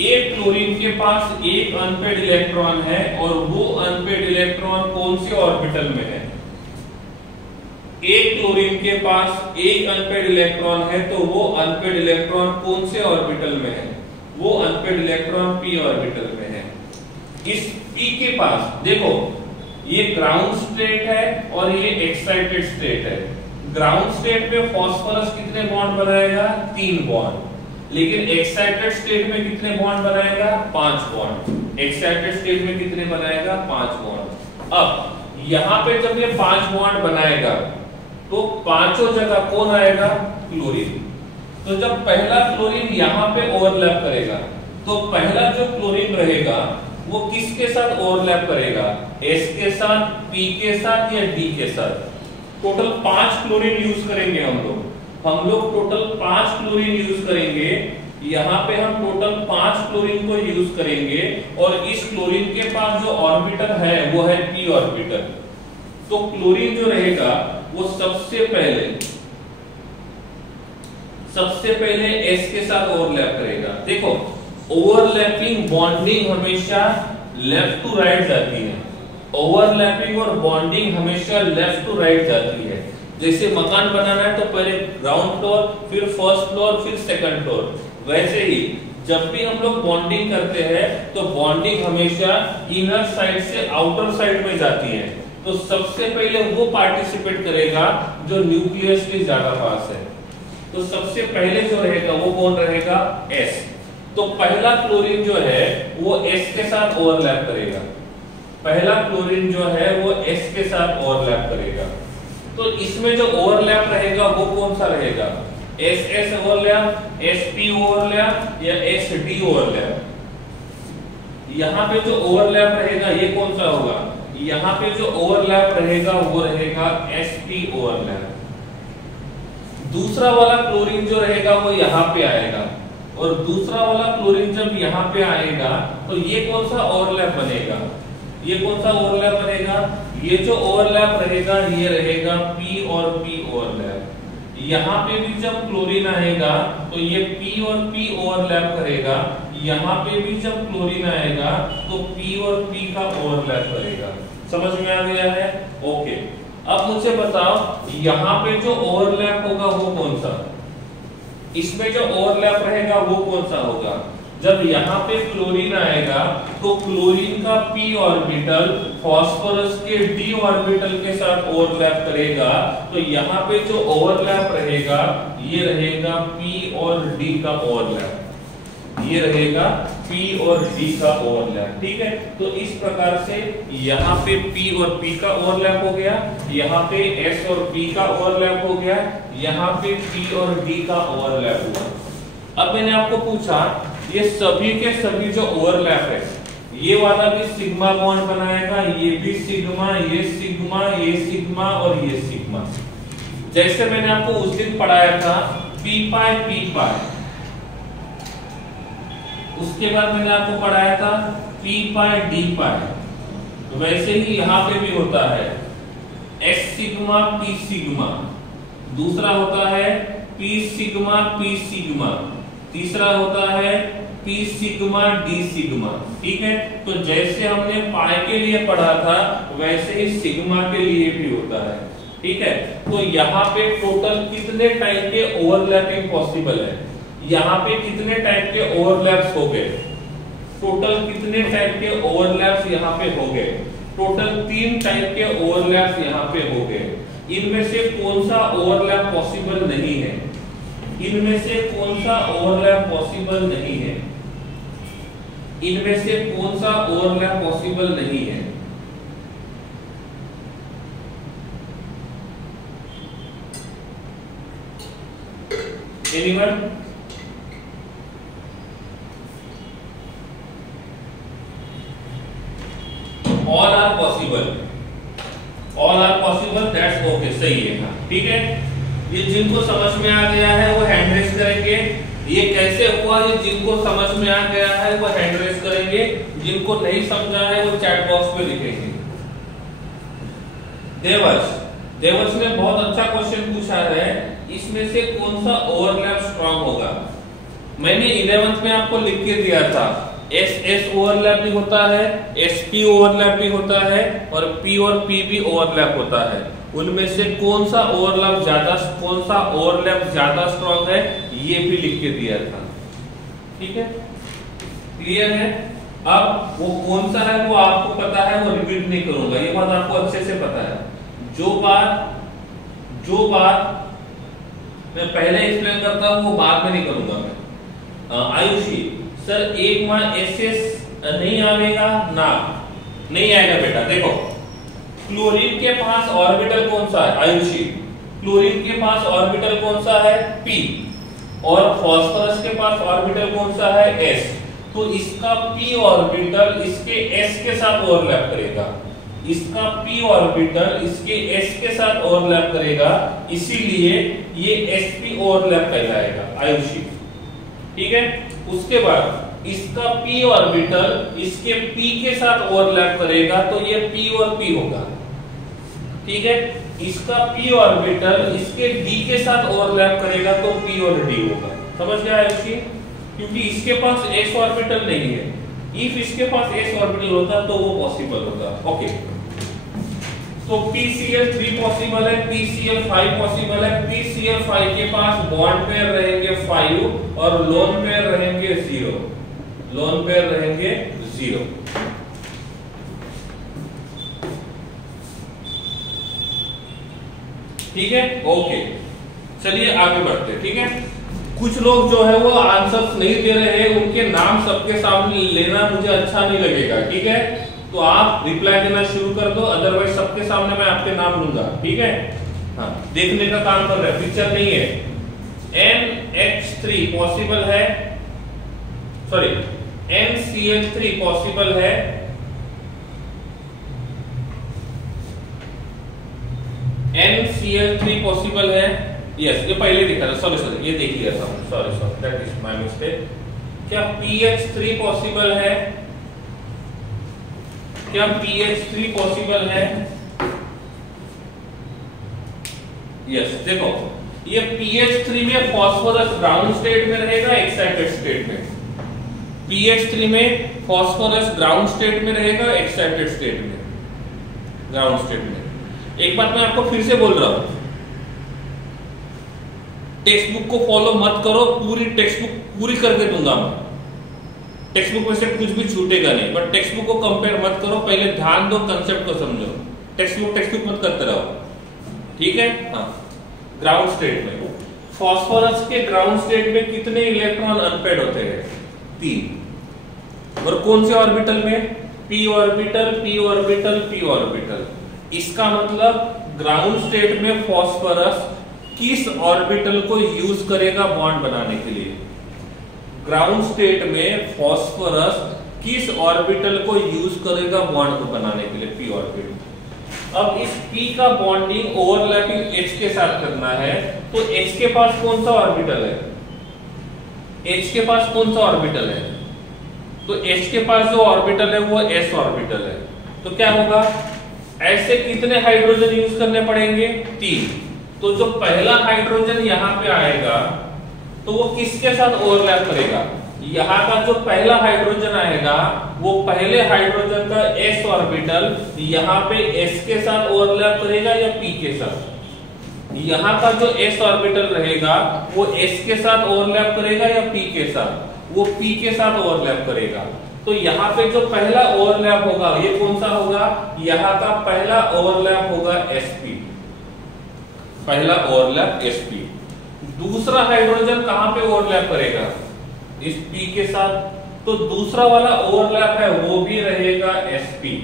एक क्लोरीन के पास एक अनपेड इलेक्ट्रॉन है और वो अनपेड इलेक्ट्रॉन कौन से ऑर्बिटल में है? एक क्लोरीन के पास एक अनपेड इलेक्ट्रॉन है तो वो अनपेड इलेक्ट्रॉन कौन से ऑर्बिटल में है? वो अनपेड इलेक्ट्रॉन p ऑर्बिटल में है। इस p के पास देखो, ये ग्राउंड स्टेट है और ये एक्साइटेड स्टेट है। ग्राउंड स्टेट में फॉस्फोरस कितने बॉन्ड बनाएगा? 3 बॉन्ड, लेकिन एक्साइटेड स्टेट में कितने बॉन्ड बनाएगा? 5 बॉन्ड। एक्साइटेड स्टेट में कितने बनाएगा? 5 बॉन्ड। अब यहां पे जब ये 5 बॉन्ड बनाएगा तो पांचों जगह कौन आएगा? क्लोरीन। तो जब पहला क्लोरीन यहां पे ओवरलैप करेगा तो पहला जो क्लोरीन रहेगा वो किसके साथ ओवरलैप करेगा? S के साथ, P के साथ या D के साथ? टोटल 5 क्लोरीन यूज करेंगे हम लोग टोटल 5 क्लोरीन यूज करेंगे। यहाँ पे हम टोटल 5 क्लोरीन को यूज करेंगे और इस क्लोरीन के पास जो ऑर्बिटल है वो है p ऑर्बिटल। तो क्लोरीन जो रहेगा वो सबसे पहले s के साथ ओवरलैप करेगा। देखो, ओवरलैपिंग बॉन्डिंग हमेशा लेफ्ट टू राइट जाती है। ओवरलैपिंग और बॉन्डिंग हमेशा लेफ्ट टू राइट जाती है। जैसे मकान बनाना है तो पहले ग्राउंड फ्लोर, फिर फर्स्ट फ्लोर, फिर सेकंड फ्लोर, वैसे ही जब भी हम लोग बॉन्डिंग करते हैं तो बॉन्डिंग हमेशा इनर साइड से आउटर साइड में जाती है। तो सबसे पहले वो पार्टिसिपेट करेगा जो न्यूक्लियस के ज्यादा पास है। तो सबसे पहले जो रहेगा वो कौन रहेगा? S। तो पहला क्लोरीन जो है वो S के साथ ओवरलैप करेगा। पहला क्लोरीन जो है वो S के साथ ओवरलैप करेगा। तो इसमें जो ओवरलैप रहेगा वो कौन सा रहेगा? SS ओवरलैप, SP ओवरलैप या SD ओवरलैप? यहाँ पे जो ओवरलैप रहेगा ये कौन सा होगा? यहाँ पे जो ओवरलैप रहेगा वो रहेगा SP ओवरलैप। दूसरा वाला क्लोरीन जो रहेगा वो यहाँ पे आएगा और दूसरा वाला क्लोरीन जब यहाँ पे आएगा तो ये कौन सा ओवरलैप बनेगा? ये कौन सा ओवरलैप बनेगा? ये जो ओवरलैप रहेगा ये रहेगा P और P ओवरलैप। यहाँ पे भी जब क्लोरीन आएगा तो ये P और P ओवरलैप करेगा। यहाँ पे भी जब क्लोरीन आएगा तो P और P का ओवरलैप करेगा। समझ में आ गया है? ओके, अब मुझे बताओ यहाँ पे जो ओवरलैप होगा वो कौन सा? इसमें जो ओवरलैप रहेगा वो कौन सा होगा? जब यहाँ पे क्लोरीन आएगा तो क्लोरीन का p ऑर्बिटल फास्फोरस के d ऑर्बिटल के साथ ओवरलैप करेगा। तो यहाँ पे जो ओवरलैप रहेगा ये रहेगा p और d का ओवरलैप, ये रहेगा p और d का ओवरलैप। ठीक है, तो इस प्रकार से यहाँ पे p और p का ओवरलैप हो गया, यहाँ पे s और p का ओवरलैप हो गया, यहाँ पे p और d का ओवरलैप हुआ। अब मैंने आपको पूछा ये सभी के सभी जो ओवरलैप है, ये वाला भी सिग्मा बॉन्ड बनाएगा, ये भी सिग्मा, ये सिग्मा, ये सिग्मा और ये सिग्मा। जैसे मैंने आपको उस दिन पढ़ाया था p पाई उसके बाद मैंने आपको पढ़ाया था p पाई d पाई, तो वैसे ही यहाँ पे भी होता है s सिग्मा p सिग्मा, दूसरा होता है p सिग्मा p सिग्मा, तीसरा होता है p सिग्मा d सिग्मा। ठीक है, तो जैसे हमने पाई के लिए पढ़ा था वैसे ही सिग्मा के लिए भी होता है। ठीक है, तो यहाँ पे टोटल कितने टाइप के ओवरलैपिंग पॉसिबल है, यहाँ पे कितने टाइप के ओवरलैप्स हो गए, टोटल कितने टाइप के ओवरलैप्स यहाँ पे हो गए, टोटल 3 टाइप के ओवरलैप्स यहाँ पे हो गए। इनमें से कौन सा ओवरलैप पॉसिबल नहीं है, इनमें से कौन सा ओवरलैप पॉसिबल नहीं है, इनमें से कौन सा ओवरलैप पॉसिबल नहीं है? Anyone? All are possible, all are possible, that's okay, सही है। हाँ ठीक है, ये जिनको समझ में आ गया है वो हैंड रेस करेंगे। ये कैसे हुआ, ये जिनको समझ में आ गया है वो हैंड रेस करेंगे, जिनको नहीं समझा है वो चैट बॉक्स में लिखेंगे। देवश ने बहुत अच्छा क्वेश्चन पूछा है, इसमें से कौन सा ओवरलैप स्ट्रांग होगा? मैंने 11th में आपको लिख के दिया था, एस ओवरलैप भी होता है, एसपी ओवरलैप भी होता है और पी और पी भी ओवरलैप होता है। उनमें से कौन सा ओवरलैप ज्यादा स्ट्रांग है ये भी लिख के दिया था। ठीक है, क्लियर है? अब वो कौन सा है वो आपको पता है, वो रिपीट नहीं करूंगा, ये बात आपको अच्छे से पता है। जो बात मैं पहले एक्सप्लेन करता हूं वो बाद में नहीं करूंगा मैं। आयुषी सर एक माह एसएस नहीं आएगा ना, नहीं आएगा बेटा। देखो क्लोरीन के पास ऑर्बिटल कौन सा है आयुषी, क्लोरीन के पास ऑर्बिटल कौन सा है p, और फास्फोरस के पास ऑर्बिटल कौन सा है s। तो इसका p ऑर्बिटल इसके s के साथ ओवरलैप करेगा, इसका p ऑर्बिटल इसके s के साथ ओवरलैप करेगा, इसीलिए ये sp ओवरलैप कहलाएगा आयुषी। ठीक है, उसके बाद इसका p ऑर्बिटल इसके p के साथ ओवरलैप करेगा तो ये p और p होगा। ठीक है, इसका p ऑर्बिटल इसके d के साथ ओवरलैप करेगा तो p और d होगा। समझ गया आयुषी? क्योंकि इसके पास s ऑर्बिटल नहीं है, इफ इसके पास s ऑर्बिटल होता तो वो पॉसिबल होता। ओके, तो PCl3 पॉसिबल है, PCl5 पॉसिबल है। PCl5 के पास बॉन्ड पेयर रहेंगे 5 और लोन पेयर रहेंगे 0, लोन पेयर रहेंगे 0। ठीक है, ओके, चलिए आगे बढ़ते हैं। ठीक है, कुछ लोग जो है वो आंसर्स नहीं दे रहे हैं, उनके नाम सबके सामने लेना मुझे अच्छा नहीं लगेगा। ठीक है, तो आप रिप्लाई देना शुरू कर दो, अदरवाइज सबके सामने मैं आपके नाम लूंगा। ठीक है, हाँ देखने का काम कर रहे हैं, पिक्चर नहीं है। NH3 पॉसिबल है, सॉरी NCl3 पॉसिबल है, NCl3 पॉसिबल है। यस, ये पहले दिखा था, सॉरी ये देख लिया था, sorry that is my mistake. क्या PH3 पॉसिबल है? क्या PH3 पॉसिबल है? यस, देखो ये PH3 में फास्फोरस ग्राउंड स्टेट में रहेगा, एक्साइटेड स्टेट में। PH3 में फास्फोरस ग्राउंड स्टेट में रहेगा, एक्साइटेड स्टेट में, ग्राउंड स्टेट में। एक बात मैं आपको फिर से बोल रहा हूं, टेक्स्ट बुक को फॉलो मत करो, पूरी टेक्स्ट बुक पूरी करके दूंगा मैं, टेक्स्ट बुक में से कुछ भी छूटेगा नहीं, बट टेक्स्ट बुक को कंपेयर मत करो, पहले ध्यान दो, कंसेप्ट को समझो। टेक्स्ट बुक मत करते रहो। ठीक है, हाँ ग्राउंड स्टेट में फास्फोरस के ग्राउंड स्टेट में कितने इलेक्ट्रॉन अनपेड होते हैं? 3। और कौन से ऑर्बिटल में? p orbital, p orbital, p orbital. इसका मतलब ग्राउंड स्टेट में फास्फोरस किस ऑर्बिटल को यूज करेगा बॉन्ड बनाने के लिए? ग्राउंड स्टेट में फास्फोरस किस ऑर्बिटल को यूज करेगा बॉन्ड को बनाने के लिए? p orbital. अब इस p का बॉन्डिंग ओवरलैपिंग h के साथ करना है, तो h के पास कौन सा ऑर्बिटल है? h के पास कौन सा ऑर्बिटल है? तो H के पास जो ऑर्बिटल है वो s ऑर्बिटल है। तो क्या होगा, ऐसे कितने हाइड्रोजन यूज करने पड़ेंगे, 3। तो जो पहला हाइड्रोजन यहाँ पे आएगा तो वो किसके साथ ओवरलैप करेगा, यहाँ का जो पहला हाइड्रोजन आएगा वो पहले हाइड्रोजन का s ऑर्बिटल यहाँ पे s के साथ ओवरलैप करेगा या p के साथ। यहाँ का जो s ऑर्बिटल रहेगा वो s के साथ ओवरलैप करेगा या p के साथ, वो p के साथ ओवरलैप करेगा। तो यहाँ पे जो पहला ओवरलैप होगा ये कौन सा होगा, यहाँ का पहला ओवरलैप होगा sp, पहला ओवरलैप sp। दूसरा हाइड्रोजन कहां पे ओवरलैप करेगा, इस p के साथ, तो दूसरा वाला ओवरलैप है वो भी रहेगा sp,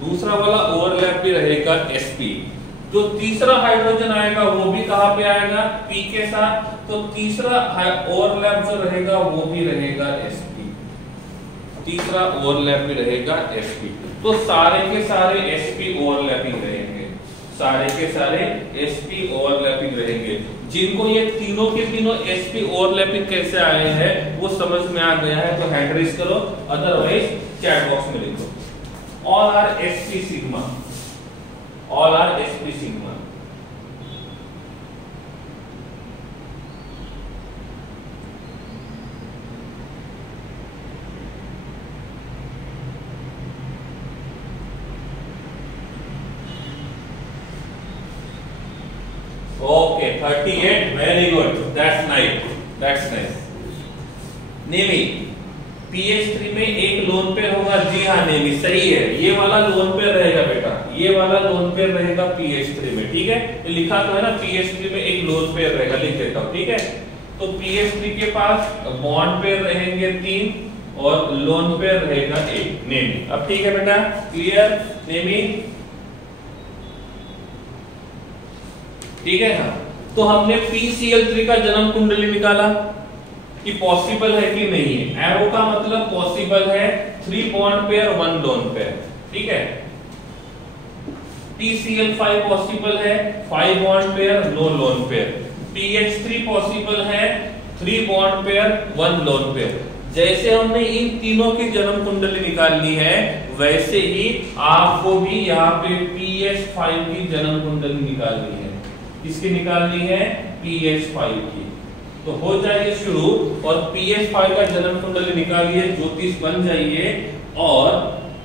दूसरा वाला ओवरलैप भी रहेगा sp। जो तीसरा हाइड्रोजन आएगा वो भी कहां पे आएगा, p के साथ, तो तीसरा ओवरलैप जो रहेगा वो भी रहेगा sp, तीसरा ओवरलैप भी रहेगा sp। तो सारे के सारे sp ओवरलैपिंग रहेंगे, सारे के सारे sp ओवरलैपिंग रहेंगे। जिनको ये तीनों के तीनों sp ओवरलैपिंग कैसे आए हैं वो समझ में आ गया है तो हैंड रेज करो, अदरवाइज चैट बॉक्स में लिखो। All are sp sigma, all are sp sigma. Okay 38, very good, that's nice, that's nice. नेमी pH3 में एक लोन पेयर होगा, जी हाँ नेमी सही है, ये वाला लोन पेयर रहेगा बेटा, ये वाला लोन पेयर रहेगा pH3 में, ठीक है। तो लिखा तो है ना pH3 में एक लोन पेयर रहेगा, लिख देता हूं, ठीक है। तो pH3 के पास बॉन्ड पेयर रहेंगे 3 और लोन पेयर रहेगा 1, नेमी। अब ठीक है बेटा, क्लियर नेमी, ठीक है। हाँ, तो हमने PCl3 का जन्म कुंडली निकाला कि पॉसिबल है कि नहीं है। एरो का मतलब पॉसिबल है, 3 बॉन्ड पेयर 1 लोन पेयर, ठीक है। PCl5 पॉसिबल है, 5 bond pair no lone pair. PH3 possible है, 3 बॉन्ड पेयर 1 लोन पेयर। जैसे हमने इन तीनों की जन्म कुंडली निकाल ली है वैसे ही आपको भी यहाँ पे PH5 की जन्म कुंडली निकालनी है। किसकी निकालनी है, PH5 की। तो हो जाइए शुरू और PH5 का जन्म कुंडली निकालिए, ज्योतिष बन जाइए और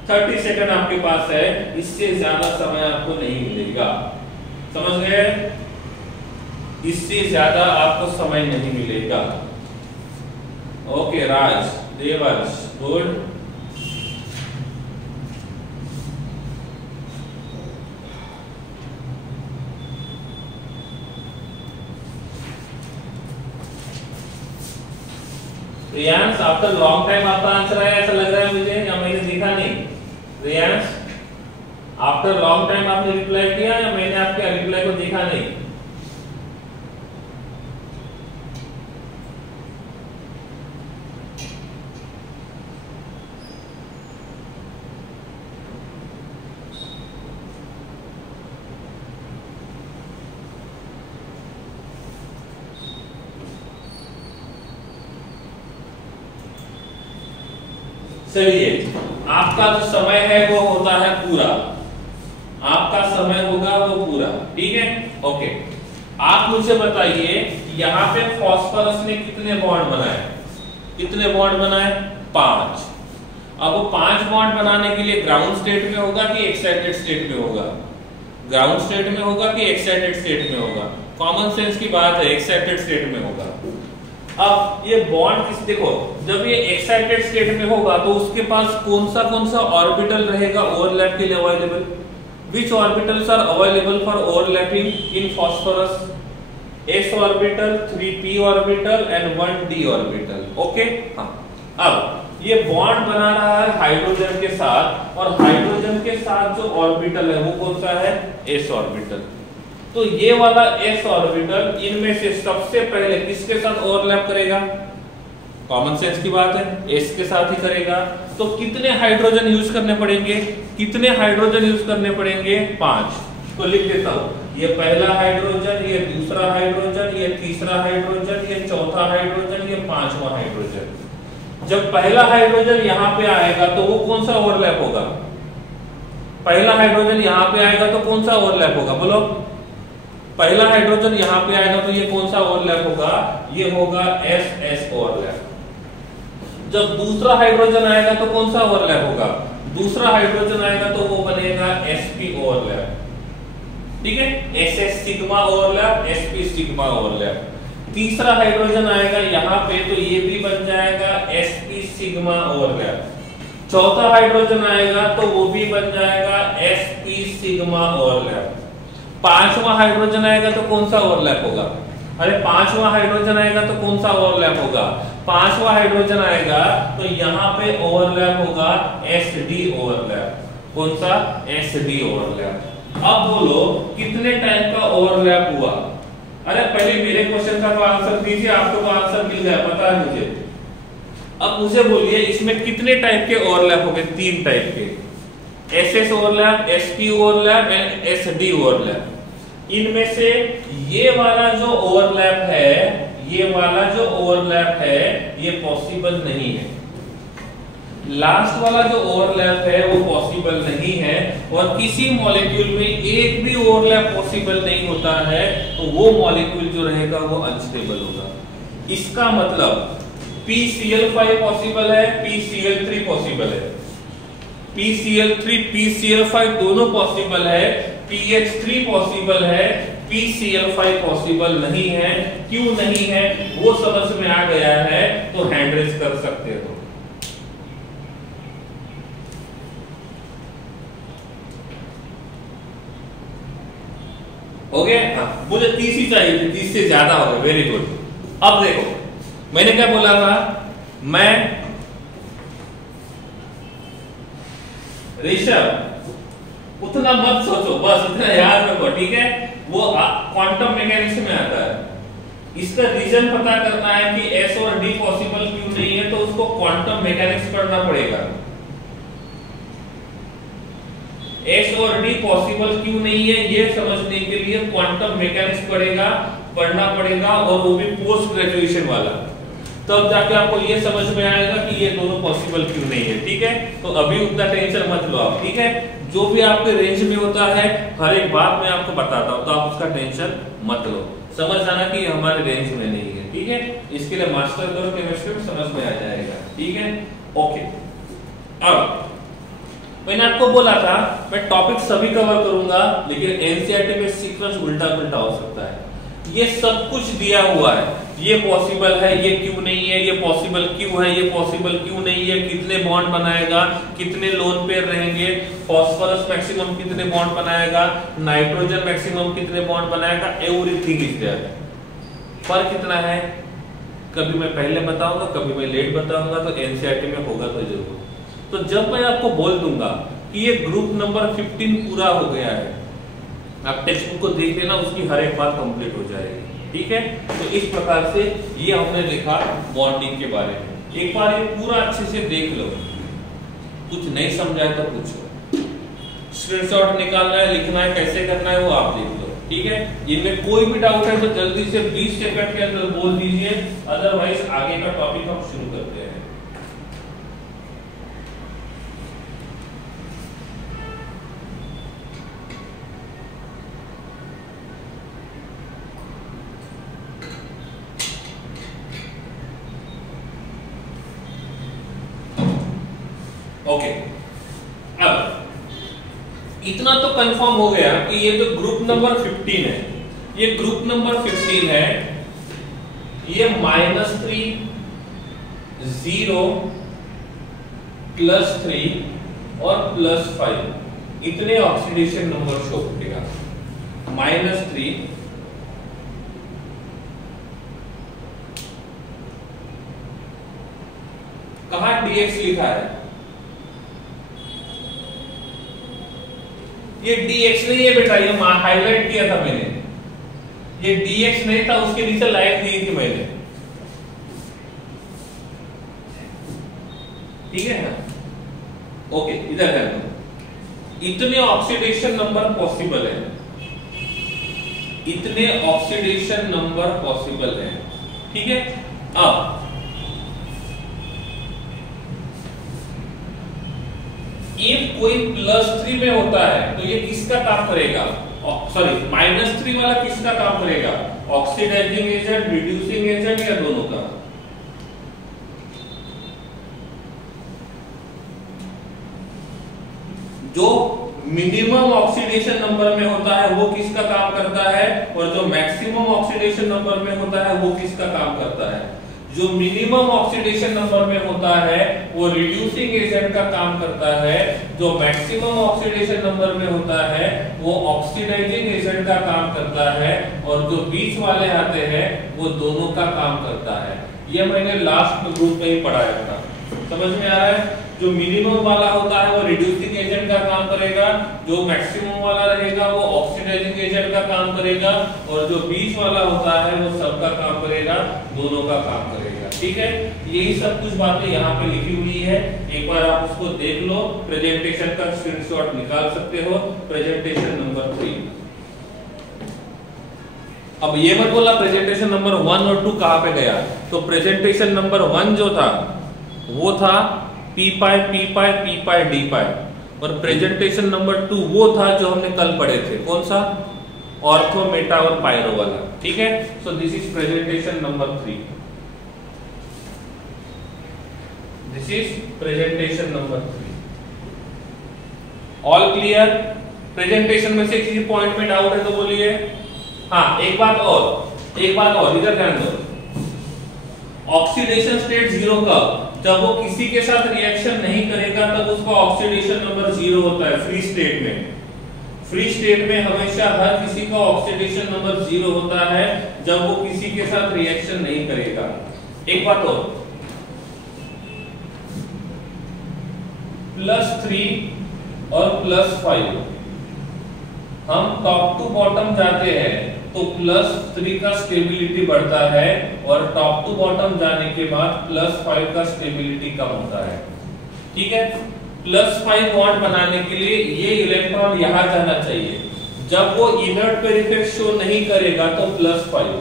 30 सेकंड आपके पास है, इससे ज्यादा समय आपको नहीं मिलेगा, समझ गए, इससे ज्यादा आपको समय नहीं मिलेगा। Okay Raj, Devarsh, good. Riyansh, after long time आपका आंसर आया ऐसा लग रहा है मुझे, या मैंने देखा नहीं। रियांश, आफ्टर लॉन्ग टाइम आपने रिप्लाई किया या मैंने आपके रिप्लाई को देखा नहीं। चलिए, आपका जो समय है वो होता है पूरा, आपका समय होगा वो पूरा, ठीक है। ओके, आप मुझे बताइए यहाँ पे फास्फोरस ने कितने बॉन्ड बनाए, कितने बॉन्ड बनाए, 5। अब वो 5 बॉन्ड बनाने के लिए ग्राउंड स्टेट में होगा कि एक्साइटेड स्टेट में होगा, ग्राउंड स्टेट में होगा कि एक्साइटेड स्टेट में होगा, कॉमन सेंस की बात है, एक्साइटेड स्टेट में होगा। अब ये बॉन्ड किस, देखो जब ये एक्साइटेड स्टेट में होगा तो उसके पास कौन सा ऑर्बिटल रहेगा ओवरलैप के लिए available, which orbitals are available for overlapping in phosphorus, s orbital, 3p orbital and 1d orbital, okay. हाँ, अब ये बॉन्ड बना रहा है हाइड्रोजन के साथ और हाइड्रोजन के साथ जो ऑर्बिटल है वो कौन सा है, s ऑर्बिटल। तो ये वाला s ऑर्बिटल इनमें से सबसे पहले किसके साथ ओवरलैप करेगा, कॉमन सेंस की बात है, s के साथ ही करेगा। तो कितने हाइड्रोजन यूज करने पड़ेंगे, कितने हाइड्रोजन यूज करने पड़ेंगे, 5। तो लिख देता हूं, ये पहला हाइड्रोजन, ये दूसरा हाइड्रोजन, ये तीसरा हाइड्रोजन, ये चौथा हाइड्रोजन, ये 5वां हाइड्रोजन। जब पहला हाइड्रोजन यहां पे आएगा तो वो कौन सा ओवरलैप होगा? पहला हाइड्रोजन यहां पे आएगा तो कौन सा ओवरलैप होगा? बोलो, पहला हाइड्रोजन यहां पे आएगा तो ये कौन सा ओवरलैप होगा? ये होगा एस ओवरलैप। जब दूसरा हाइड्रोजन आएगा तो कौन सा ओवरलैप होगा? दूसरा हाइड्रोजन आएगा तो वो बनेगा sp ओवरलैप। ठीक है, ss sigma overlap, sp sigma overlap. तीसरा हाइड्रोजन आएगा यहाँ पे तो ये भी बन जाएगा sp सिग्मा ओवरलैप। चौथा हाइड्रोजन आएगा तो वो भी बन जाएगा sp सिग्मा ओवरलैप। पांचवा हाइड्रोजन आएगा तो कौन सा ओवरलैप होगा? अरे पांचवा हाइड्रोजन आएगा तो कौन सा ओवरलैप होगा? पांचवा हाइड्रोजन आएगा तो यहाँ पे ओवरलैप होगा sd ओवरलैप। कौन सा? sd overlap. अब बोलो कितने टाइप का ओवरलैप हुआ? अरे पहले मेरे क्वेश्चन का तो आंसर दीजिए, आपको तो आंसर मिल गया, पता है मुझे। अब मुझे बोलिए इसमें कितने टाइप के ओवरलैप हो गए? 3 टाइप के, ss overlap, sp overlap and sd overlap. इनमें से ये वाला जो ओवरलैप है, ये वाला जो ओवरलैप है ये पॉसिबल नहीं है। लास्ट वाला जो ओवरलैप है वो पॉसिबल नहीं है, और किसी मॉलिक्यूल में एक भी ओवरलैप पॉसिबल नहीं होता है तो वो मॉलिक्यूल जो रहेगा वो अनस्टेबल होगा। इसका मतलब PCl5 पॉसिबल है, PCl3 पॉसिबल है, PCl3 PCl5 दोनों पॉसिबल है, PH3 पॉसिबल है, PCl5 पॉसिबल नहीं है। क्यों नहीं है वो समझ में आ गया है तो हैंड रेज कर सकते हो। हो गया? हाँ, मुझे 30 ही चाहिए थी, 30 से ज्यादा हो गए, वेरी गुड। अब देखो मैंने क्या बोला था, मैं ऋषभ उतना मत सोचो, बस इतना याद रखो, ठीक है? वो क्वांटम मैकेनिक्स में आता है। इसका रीजन पता करना है कि S और D पॉसिबल क्यों नहीं है, तो उसको क्वांटम मैकेनिक्स पढ़ना पड़ेगा। S और D पॉसिबल क्यों नहीं है ये समझने के लिए क्वांटम मैकेनिक्स पढ़ना पड़ेगा, और वो भी पोस्ट ग्रेजुएशन वाला। तब जाके आपको ये समझ में आएगा कि ये दोनों पॉसिबल क्यों नहीं है। ठीक है, तो अभी उतना टेंशन मत लो आप। ठीक है, जो भी आपके रेंज में होता है हर एक बात मैं आपको बताता हूँ, तो आप उसका टेंशन मत लो। समझ जाना कि हमारे रेंज में नहीं है। ठीक है, इसके लिए मास्टर करो केमिस्ट्री में, समझ में आ जाएगा। ठीक है, ओके। अब मैंने आपको बोला था मैं टॉपिक सभी कवर करूंगा, लेकिन एनसीईआरटी में सीक्वेंस उल्टा पुल्टा हो सकता है। ये सब कुछ दिया हुआ है, ये पॉसिबल है, ये क्यों नहीं है, ये पॉसिबल क्यों है, ये पॉसिबल क्यों नहीं है, कितने बॉन्ड बनाएगा, कितने लोन पेयर रहेंगे, फास्फोरस मैक्सिमम कितने बॉन्ड बनाएगा, नाइट्रोजन मैक्सिमम कितने बॉन्ड बनाएगा, एवरीथिंग इज देयर। फर्क कितना है कभी मैं पहले बताऊंगा, कभी मैं लेट बताऊंगा, तो एनसीईआरटी में होगा तो जरूर। तो जब मैं आपको बोल दूंगा कि ये ग्रुप नंबर 15 पूरा हो गया है, आप टेक्स्ट बुक को देख लेना, उसकी हर एक बात कंप्लीट हो जाएगी। ठीक है, तो इस प्रकार से ये हमने देखा बॉन्डिंग के बारे में। एक बार ये पूरा अच्छे से देख लो, कुछ नहीं समझा है तो पूछो, स्क्रीनशॉट निकालना है, लिखना है, कैसे करना है वो आप देख लो। ठीक है, इनमें कोई भी डाउट है तो जल्दी से 20 सेकंड के अंदर बोल दीजिए, अदरवाइज आगे का टॉपिक हम शुरू करते हैं। ओके, अब इतना तो कंफर्म हो गया कि ये जो ग्रुप नंबर 15 है, ये ग्रुप नंबर 15 है, ये -3 0 +3 और +5 इतने ऑक्सीडेशन नंबर शो करेगा। -3 कहां DX लिखा है, ये DX नहीं है बेटा, ये हाईलाइट किया था मैंने, ये DX नहीं था, उसके नीचे लाइन दी थी मैंने। ठीक है ना, ओके, इधर है। इतने ऑक्सीडेशन नंबर पॉसिबल है, इतने ऑक्सीडेशन नंबर पॉसिबल है। ठीक है, अब इफ कोई +3 में होता है तो ये किसका काम करेगा, सॉरी -3 वाला किसका काम करेगा, ऑक्सीडाइजिंग एजेंट, रिड्यूसिंग एजेंट या दोनों का। जो मिनिमम ऑक्सीडेशन नंबर में होता है वो किसका काम करता है, और जो मैक्सिमम ऑक्सीडेशन नंबर में होता है वो किसका काम करता है। जो मिनिमम ऑक्सीडेशन नंबर में होता है वो रिड्यूसिंग एजेंट का काम करता है, जो मैक्सिमम ऑक्सीडेशन नंबर में होता है वो ऑक्सीडाइजिंग एजेंट का काम करता है, और जो बीच वाले आते हैं वो दोनों का काम करता है। ये मैंने लास्ट ग्रुप में ही पढ़ाया था, समझ में आ रहा है। जो मिनिमम वाला होता है वो रिड्यूसिंग एजेंट का काम करेगा, जो मैक्सिमम वाला रहेगा वो ऑक्सीडाइजिंग एजेंट का काम करेगा, और जो बीच वाला होता है वो सबका काम करेगा, दोनों का काम करेगा। ठीक है, यही सब कुछ बातें यहाँ पे लिखी हुई है, एक बार आप उसको देख लो। प्रेजेंटेशन का स्क्रीनशॉट निकाल सकते हो, प्रेजेंटेशन नंबर 3। अब ये मत बोला प्रेजेंटेशन नंबर 1 और 2 कहां पे गया, तो प्रेजेंटेशन नंबर 1 जो था वो था P पाई P पाई P पाई D पाई, और प्रेजेंटेशन नंबर 2 वो था जो हमने कल पढ़े थे, कौन सा, ऑर्थो, मेटा और पायरो वाला। ठीक है, so this is presentation number 3, this is presentation number 3। All clear. Presentation में से किसी पॉइंट में डाउट है तो बोलिए। हाँ, एक बात और इधर ध्यान दो। ऑक्सीडेशन स्टेट 0 का, जब वो किसी के साथ रिएक्शन नहीं करेगा तब उसका ऑक्सीडेशन नंबर 0 होता है फ्री स्टेट में। फ्री स्टेट में हमेशा हर किसी का ऑक्सीडेशन नंबर 0 होता है जब वो किसी के साथ रिएक्शन नहीं करेगा। एक बात और, +3 और +5 हम टॉप टू बॉटम जाते हैं तो +3 का स्टेबिलिटी बढ़ता है, और टॉप टू बॉटम जाने के बाद +5 का स्टेबिलिटी कम होता है। ठीक है, +5 बॉन्ड बनाने के लिए ये इलेक्ट्रॉन यहां जाना चाहिए। जब वो इनर्ट पेयर इफेक्ट शो नहीं करेगा तो +5,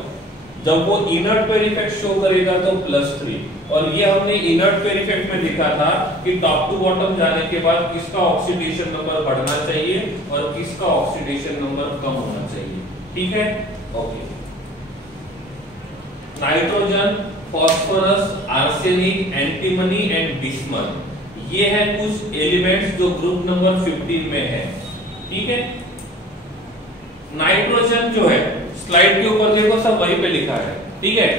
जब वो इनर्ट पेयर इफेक्ट शो करेगा तो +3। और ये हमने इनर्ट पेयर इफेक्ट में देखा था कि टॉप टू बॉटम जाने के बाद किसका ऑक्सीडेशन नंबर बढ़ना चाहिए और किसका ऑक्सीडेशन नंबर कम होना चाहिए। ठीक है, okay. Nitrogen, phosphorus, arsenic, antimony and bismuth, ये है कुछ एलिमेंट्स जो ग्रुप नंबर 15 में है। ठीक है, नाइट्रोजन जो है स्लाइड के ऊपर देखो, सब वहीं पे लिखा है। ठीक है,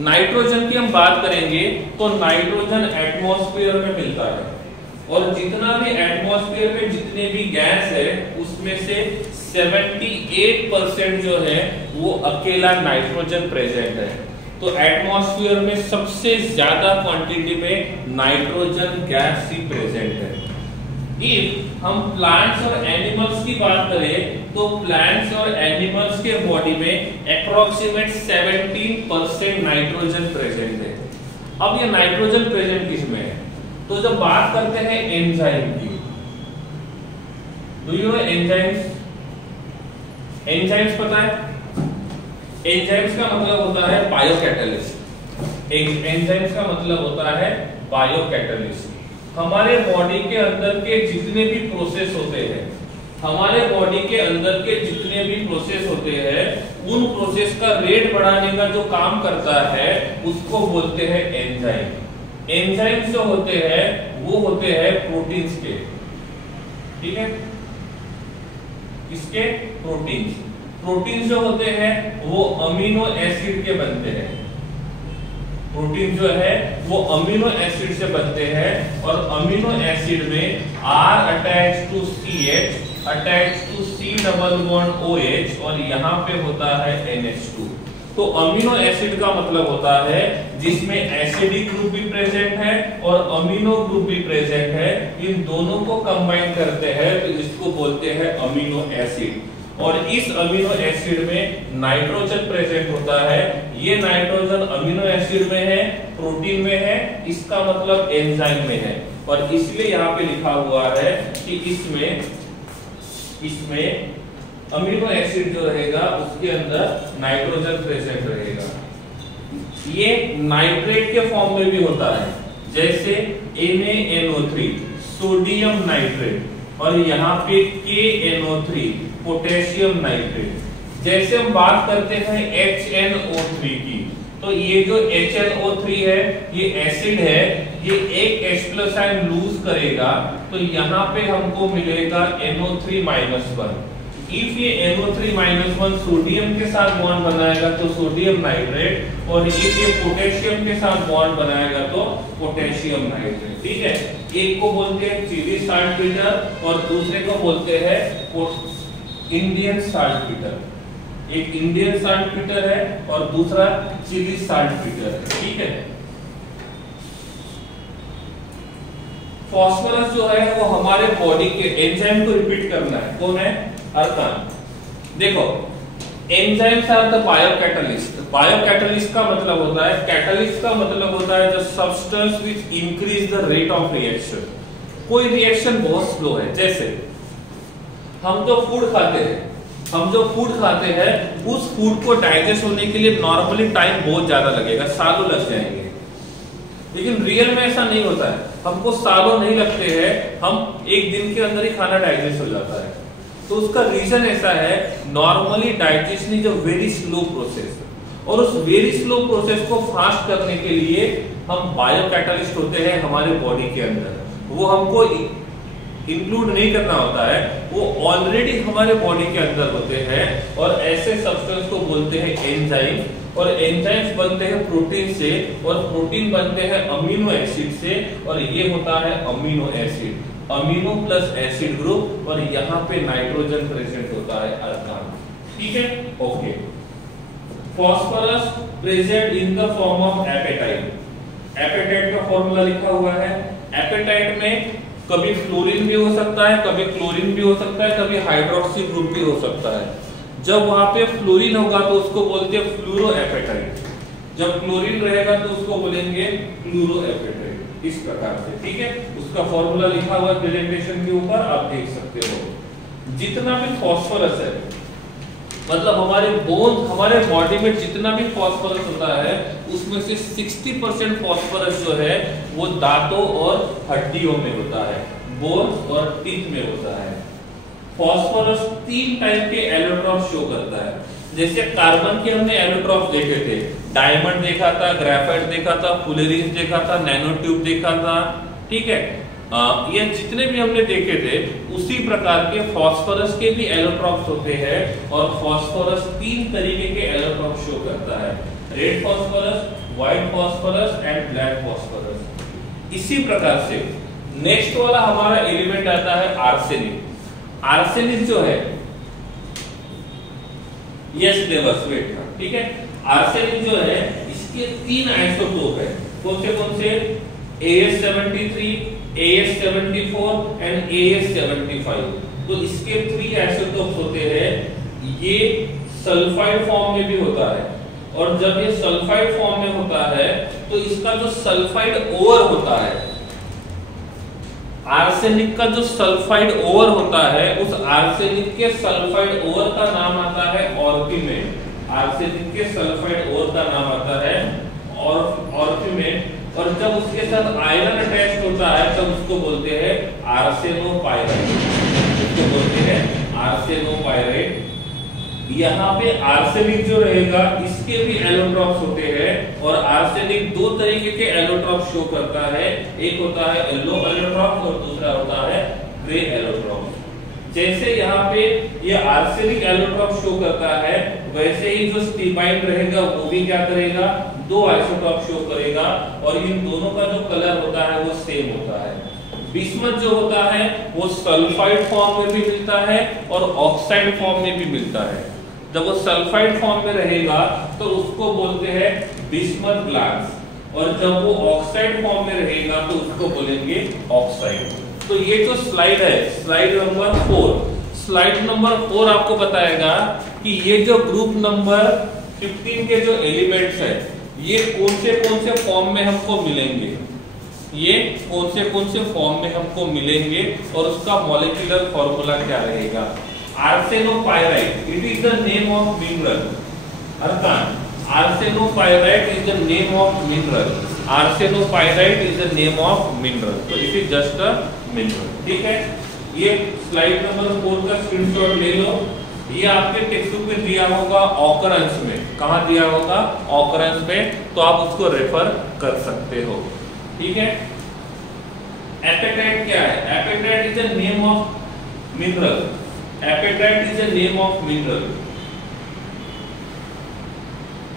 नाइट्रोजन की हम बात करेंगे तो नाइट्रोजन एटमॉस्फेयर में मिलता है, और जितना भी एटमॉस्फेयर में जितने भी गैस है उसमें से 78% जो है वो अकेला नाइट्रोजन प्रेजेंट है। तो एटमॉस्फेयर में सबसे ज्यादा क्वांटिटी में नाइट्रोजन गैस ही प्रेजेंट है। इफ हम प्लांट्स और एनिमल्स की बात करें तो प्लांट्स और एनिमल्स के बॉडी में अप्रोक्सीमेट 17% नाइट्रोजन प्रेजेंट है। अब ये नाइट्रोजन प्रेजेंट किसमें है, तो जब बात करते हैं एंजाइम की, do you know enzymes? Enzymes पता है? एंजाइम्स का मतलब होता है बायोकैटलिस्ट। एंजाइम्स का मतलब होता है बायोकैटलिस्ट। हमारे बॉडी के अंदर के जितने भी प्रोसेस होते हैं, हमारे बॉडी के अंदर के जितने भी प्रोसेस होते हैं, उन प्रोसेस का रेट बढ़ाने का जो काम करता है उसको बोलते हैं एंजाइम। एंजाइम्स जो होते हैं वो होते हैं प्रोटीन्स के। ठीक है, इसके प्रोटीन्स, प्रोटीन्स जो होते हैं वो अमीनो एसिड के बनते हैं। प्रोटीन जो है वो अमीनो एसिड से बनते हैं, और अमीनो एसिड में R attached to CH attached to C double bond OH, और यहाँ पे होता है NH2। तो अमीनो एसिड का मतलब होता है जिसमें एसिडिक ग्रुप भी प्रेजेंट है और अमीनो ग्रुप भी प्रेजेंट है, इन दोनों को कंबाइन करते हैं तो इसको बोलते हैं अमीनो एसिड। और इस अमीनो एसिड में नाइट्रोजन प्रेजेंट होता है। ये नाइट्रोजन अमीनो एसिड में है, प्रोटीन में है, इसका मतलब एंजाइम में है, और इसलिए यहाँ पे लिखा हुआ है कि इसमें अमीनो एसिड जो रहेगा उसके अंदर नाइट्रोजन प्रेजेंट रहेगा। ये नाइट्रेट के फॉर्म में भी होता है, जैसे NaNO3 सोडियम नाइट्रेट और यहाँ पे KNO3 पोटेशियम नाइट्रेट। जैसे हम बात करते हैं HNO3 की, तो ये जो HNO3 है ये एसिड है, ये एक H+ आयन लूज करेगा तो यहाँ पे हमको मिलेगा NO3-1। इफ ये NO3-1 सोडियम के साथ बॉन्ड बनाएगा तो सोडियम नाइट्रेट, और इफ ये पोटेशियम के साथ बॉन्ड बनाएगा तो पोटेशियम नाइट्रेट। ठीक है, एक को बोलते हैं चिली साल्टपीटर और दूसरे को बोलते हैं इंडियन साल्टपीटर। एक इंडियन साल्टपीटर है और दूसरा चिली साल्टपीटर है। ठीक है, फास्फोरस जो है वो हमारे बॉडी के एंजाइम को रिपीट करना है। कौन है? अर्थान। देखो, enzymes are the biocatalyst. Biocatalyst का मतलब होता है, कैटलिस्ट का मतलब होता है the substance which increase the rate of reaction. कोई रिएक्शन बहुत स्लो है, जैसे हम जो फूड खाते हैं उस फूड को डाइजेस्ट होने के लिए नॉर्मली टाइम बहुत ज्यादा लगेगा, सालों लग जाएंगे, लेकिन रियल में ऐसा नहीं होता है। हमको सालों नहीं लगते हैं, हम एक दिन के अंदर ही खाना डाइजेस्ट हो जाता है। तो उसका रीजन ऐसा है, normally digestion is a very slow process, और उस वेरी स्लो प्रोसेस को फास्ट करने के लिए हम बायोकैटलिस्ट होते हैं हमारे बॉडी के अंदर। वो हमको इंक्लूड नहीं करना होता है, वो ऑलरेडी हमारे बॉडी के अंदर होते हैं, और ऐसे सब्सटेंस को बोलते हैं एंजाइम। और एंजाइम्स बनते हैं प्रोटीन से, और प्रोटीन बनते हैं अमीनो एसिड से, और ये होता है amino acid, amino plus acid group, और यहाँ पे नाइट्रोजन प्रेजेंट होता है, अर्थान। ठीक है, okay. Phosphorus present in the form of apatite. Apatite का फॉर्मूला लिखा हुआ है। एपेटाइट में कभी फ्लोरीन भी हो सकता है, कभी क्लोरीन भी हो सकता है, कभी हाइड्रोक्सी ग्रुप भी हो सकता है। जब वहां पे फ्लोरीन होगा तो उसको बोलते हैं फ्लोरोएपेटाइट, जब क्लोरीन रहेगा तो उसको बोलेंगे फ्लोरोएपेटाइट, इस प्रकार से। ठीक है, उसका फॉर्मूला लिखा हुआ है प्रेजेंटेशन के ऊपर, आप देख सकते हो। जितना भी फास्फोरस है, मतलब हमारे बॉडी में जितना भी फास्फोरस होता है उसमें से 60% फास्फोरस जो है वो दांतों और हड्डियों में होता है, बोन्स और टीथ में होता है। फास्फोरस 3 टाइप के एलोट्रॉप शो करता है। जैसे कार्बन के हमने एलोट्रॉप देखे थे, डायमंड देखा था, ग्रेफाइट देखा था, फुलेरिन देखा था, नैनो ट्यूब देखा था। ठीक है, ये जितने भी हमने देखे थे उसी प्रकार के फास्फोरस के भी एलोट्रॉप्स होते हैं, और फास्फोरस 3 तरीके के एलोट्रॉप शो करता है, red phosphorus, white phosphorus and black phosphorus. इसी प्रकार से नेक्स्ट वाला हमारा एलिमेंट आता है आर्सेनिक। आर्सेनिक जो है, यस देवर्स वेट, ठीक है, आर्सेनिक जो है इसके 3 आइसोटोप है। कौन से? AS73, AS74 and AS75। तो इसके 3 आइसोटोप्स होते हैं। ये सल्फाइड फॉर्म में भी होता है, और जब ये सल्फाइड फॉर्म में होता है तो इसका जो सल्फाइड ओवर होता है, आर्सेनिक का जो सल्फाइड ओवर होता है, उस आर्सेनिक के सल्फाइड ओवर का नाम आता है ऑर्फिमेट। आर्सेनिक के सल्फाइड ओवर का नाम आता है ऑर्फिमेट, और जब उसके साथ आयरन अटैच होता है तब उसको बोलते हैं आर्सेनोपाइराइट। उसको बोलते हैं आर्सेनोपाइराइट। यहाँ पे आर्सेनिक जो रहेगा इसके भी एलोट्रॉप्स होते हैं, और आर्सेनिक 2 तरीके के एलोट्रॉप शो करता है। एक होता है येलो एलोट्रॉप और दूसरा होता है ग्रे एलोट्रॉप। जैसे यहाँ पे ये आर्सेनिक एलोट्रॉप शो करता है, वैसे ही जो स्टीबाइट रहेगा वो भी क्या करेगा, 2 आइसोटॉप शो करेगा, और इन दोनों का जो कलर होता है वो सेम होता है। बिस्मथ जो होता है वो सल्फाइड फॉर्म में भी मिलता है और ऑक्साइड फॉर्म में भी मिलता है। जब वो सल्फाइड फॉर्म में रहेगा तो उसको बोलते हैं बिस्मथ ग्लास, और जब वो ऑक्साइड फॉर्म में रहेगा तो उसको बोलेंगे ऑक्साइड। तो ये जो स्लाइड है, स्लाइड नंबर 4, स्लाइड नंबर 4 आपको बताएगा कि ये जो ग्रुप नंबर 15 के जो एलिमेंट्स है ये कौन से फॉर्म में हमको मिलेंगे, ये कौन से फॉर्म में हमको मिलेंगे, और उसका मॉलिक्यूलर फॉर्मूला क्या रहेगा। Arsenopyrite, it is the name of mineral. अर्थात arsenopyrite is the name of mineral. Arsenopyrite is the name of mineral. So it is just a mineral. ठीक है, ये स्लाइड नंबर 4 का स्क्रीनशॉट ले लो। ये आपके टेक्स्ट बुक में दिया होगा ऑकरेंस में। कहां दिया होगा? ऑकरेंस में, तो आप उसको रेफर कर सकते हो। ठीक है, एपेटाइट क्या है? Apatite is the name of mineral. Apatite is the name of mineral.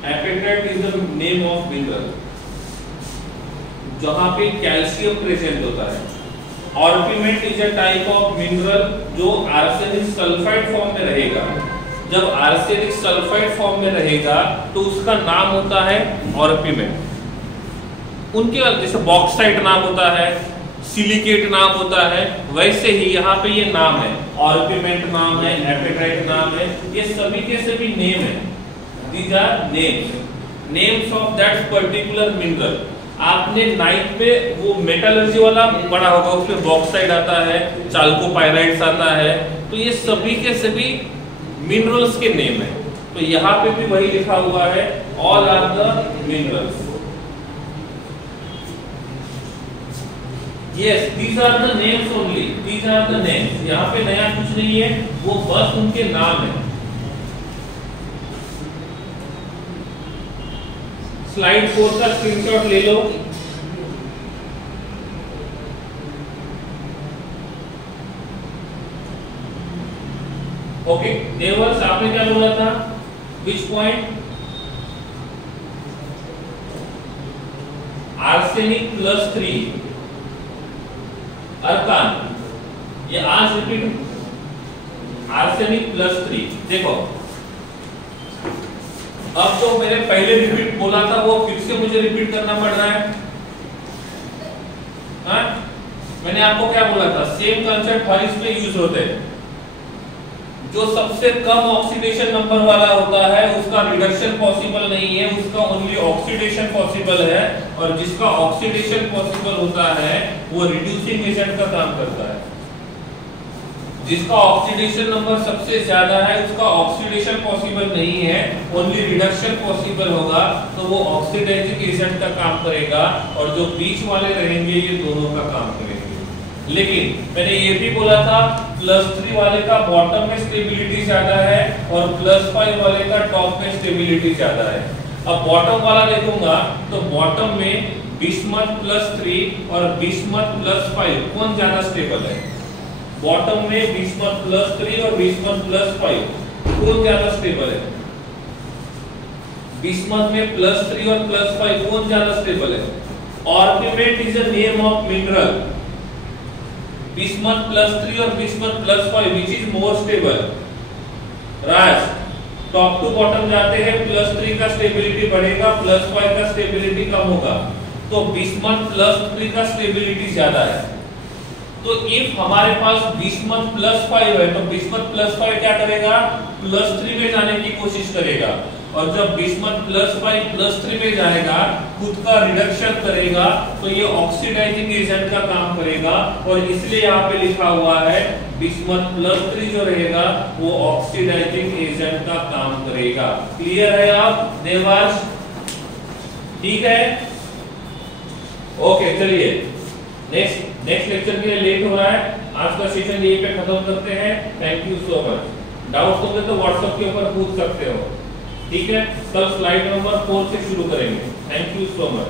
Apatite is the name of mineral जहां पे कैल्शियम प्रेजेंट होता है। Orpiment is a type of mineral जो आर्सेनिक सल्फाइड फॉर्म में रहेगा। जब आर्सेनिक सल्फाइड फॉर्म में रहेगा तो उसका नाम होता है ऑर्पिमेंट। उनके जैसे बॉक्साइट नाम होता है, सिलिकेट नाम होता है, वैसे ही यहाँ पे ये नाम है, ऑर्पिमेंट नाम है, एपेटाइट नाम है, ये सभी के सभी नेम है। These are names of that particular mineral. आपने नाइट पे वो मेटलर्जी वाला पढ़ा होगा, उसमें बॉक्साइट आता है, चाल्कोपाइराइट्स आता है, तो ये सभी के सभी मिनरल्स के नेम है। तो यहाँ पे भी वही लिखा हुआ है, all are the minerals. Yes, these are the names only, these are the names. यहाँ पे नया कुछ नहीं है, वो बस उनके नाम है। स्लाइड 4 का स्क्रीनशॉट ले लो। ओके, देवर्स आपने क्या बोला था? Which point? आर्सेनिक +3 अर्कान। ये आज रिपीट, आर्सेनिक +3। देखो, अब तो मैंने पहले रिपीट बोला था, वो फिर से मुझे रिपीट करना पड़ रहा है। हाँ? मैंने आपको क्या बोला था? सेम कंसेप्ट हर इसमें यूज होते हैं। जो सबसे कम ऑक्सीडेशन नंबर वाला होता है उसका रिडक्शन पॉसिबल नहीं है, उसका ओनली ऑक्सीडेशन पॉसिबल है, और जिसका ऑक्सीडेशन पॉसिबल होता है वो रिड्यूसिंग एजेंट का काम करता है। जिसका ऑक्सीडेशन नंबर सबसे ज्यादा है उसका ऑक्सीडेशन पॉसिबल नहीं है, ओनली रिडक्शन पॉसिबल होगा, तो वो ऑक्सीडाइजिंग एजेंट का काम करेगा, और जो बीच वाले रहेंगे ये दोनों का काम करेंगे। लेकिन मैंने ये भी बोला था +3 वाले का बॉटम में स्टेबिलिटी ज्यादा है और +5 वाले का टॉप में स्टेबिलिटी ज्यादा है। अब बॉटम वाला देखूंगा तो बॉटम में बिस्मथ +3 और बिस्मथ +5 कौन ज्यादा स्टेबल है? बॉटम में बिस्मथ +3 और बिस्मथ +5 कौन ज्यादा स्टेबल है? बिस्मथ में +3 और +5 कौन ज्यादा स्टेबल है? Orpiment is a name of mineral. Bismuth +3 और bismuth +5 which is more stable? Raj, top to bottom जाते हैं, +3 का स्टेबिलिटी बढ़ेगा, +5 का स्टेबिलिटी कम होगा, तो बिस्मथ +3 का स्टेबिलिटी ज्यादा है। तो इफ हमारे पास बिस्मथ +5 है तो बिस्मथ +5 क्या करेगा? +3 में जाने की कोशिश करेगा, और जब बिस्मथ +5 +3 में जाएगा, खुद का रिडक्शन करेगा, तो ये ऑक्सीडाइजिंग एजेंट का काम करेगा, और इसलिए यहाँ पे लिखा हुआ है बिस्मथ +3 जो रहेगा वो ऑक्सीडाइजिंग एजेंट का काम करेगा। क्लियर है आप देवांश? ठीक है, ओके, चलिए नेक्स्ट लेक्चर के लिए लेट हो रहा है, आज का सेशन यहीं पे खत्म करते हैं। Thank you so much. Doubts होंगे तो व्हाट्सएप के ऊपर पूछ सकते हो। ठीक है, कल स्लाइड नंबर 4 से शुरू करेंगे। Thank you so much.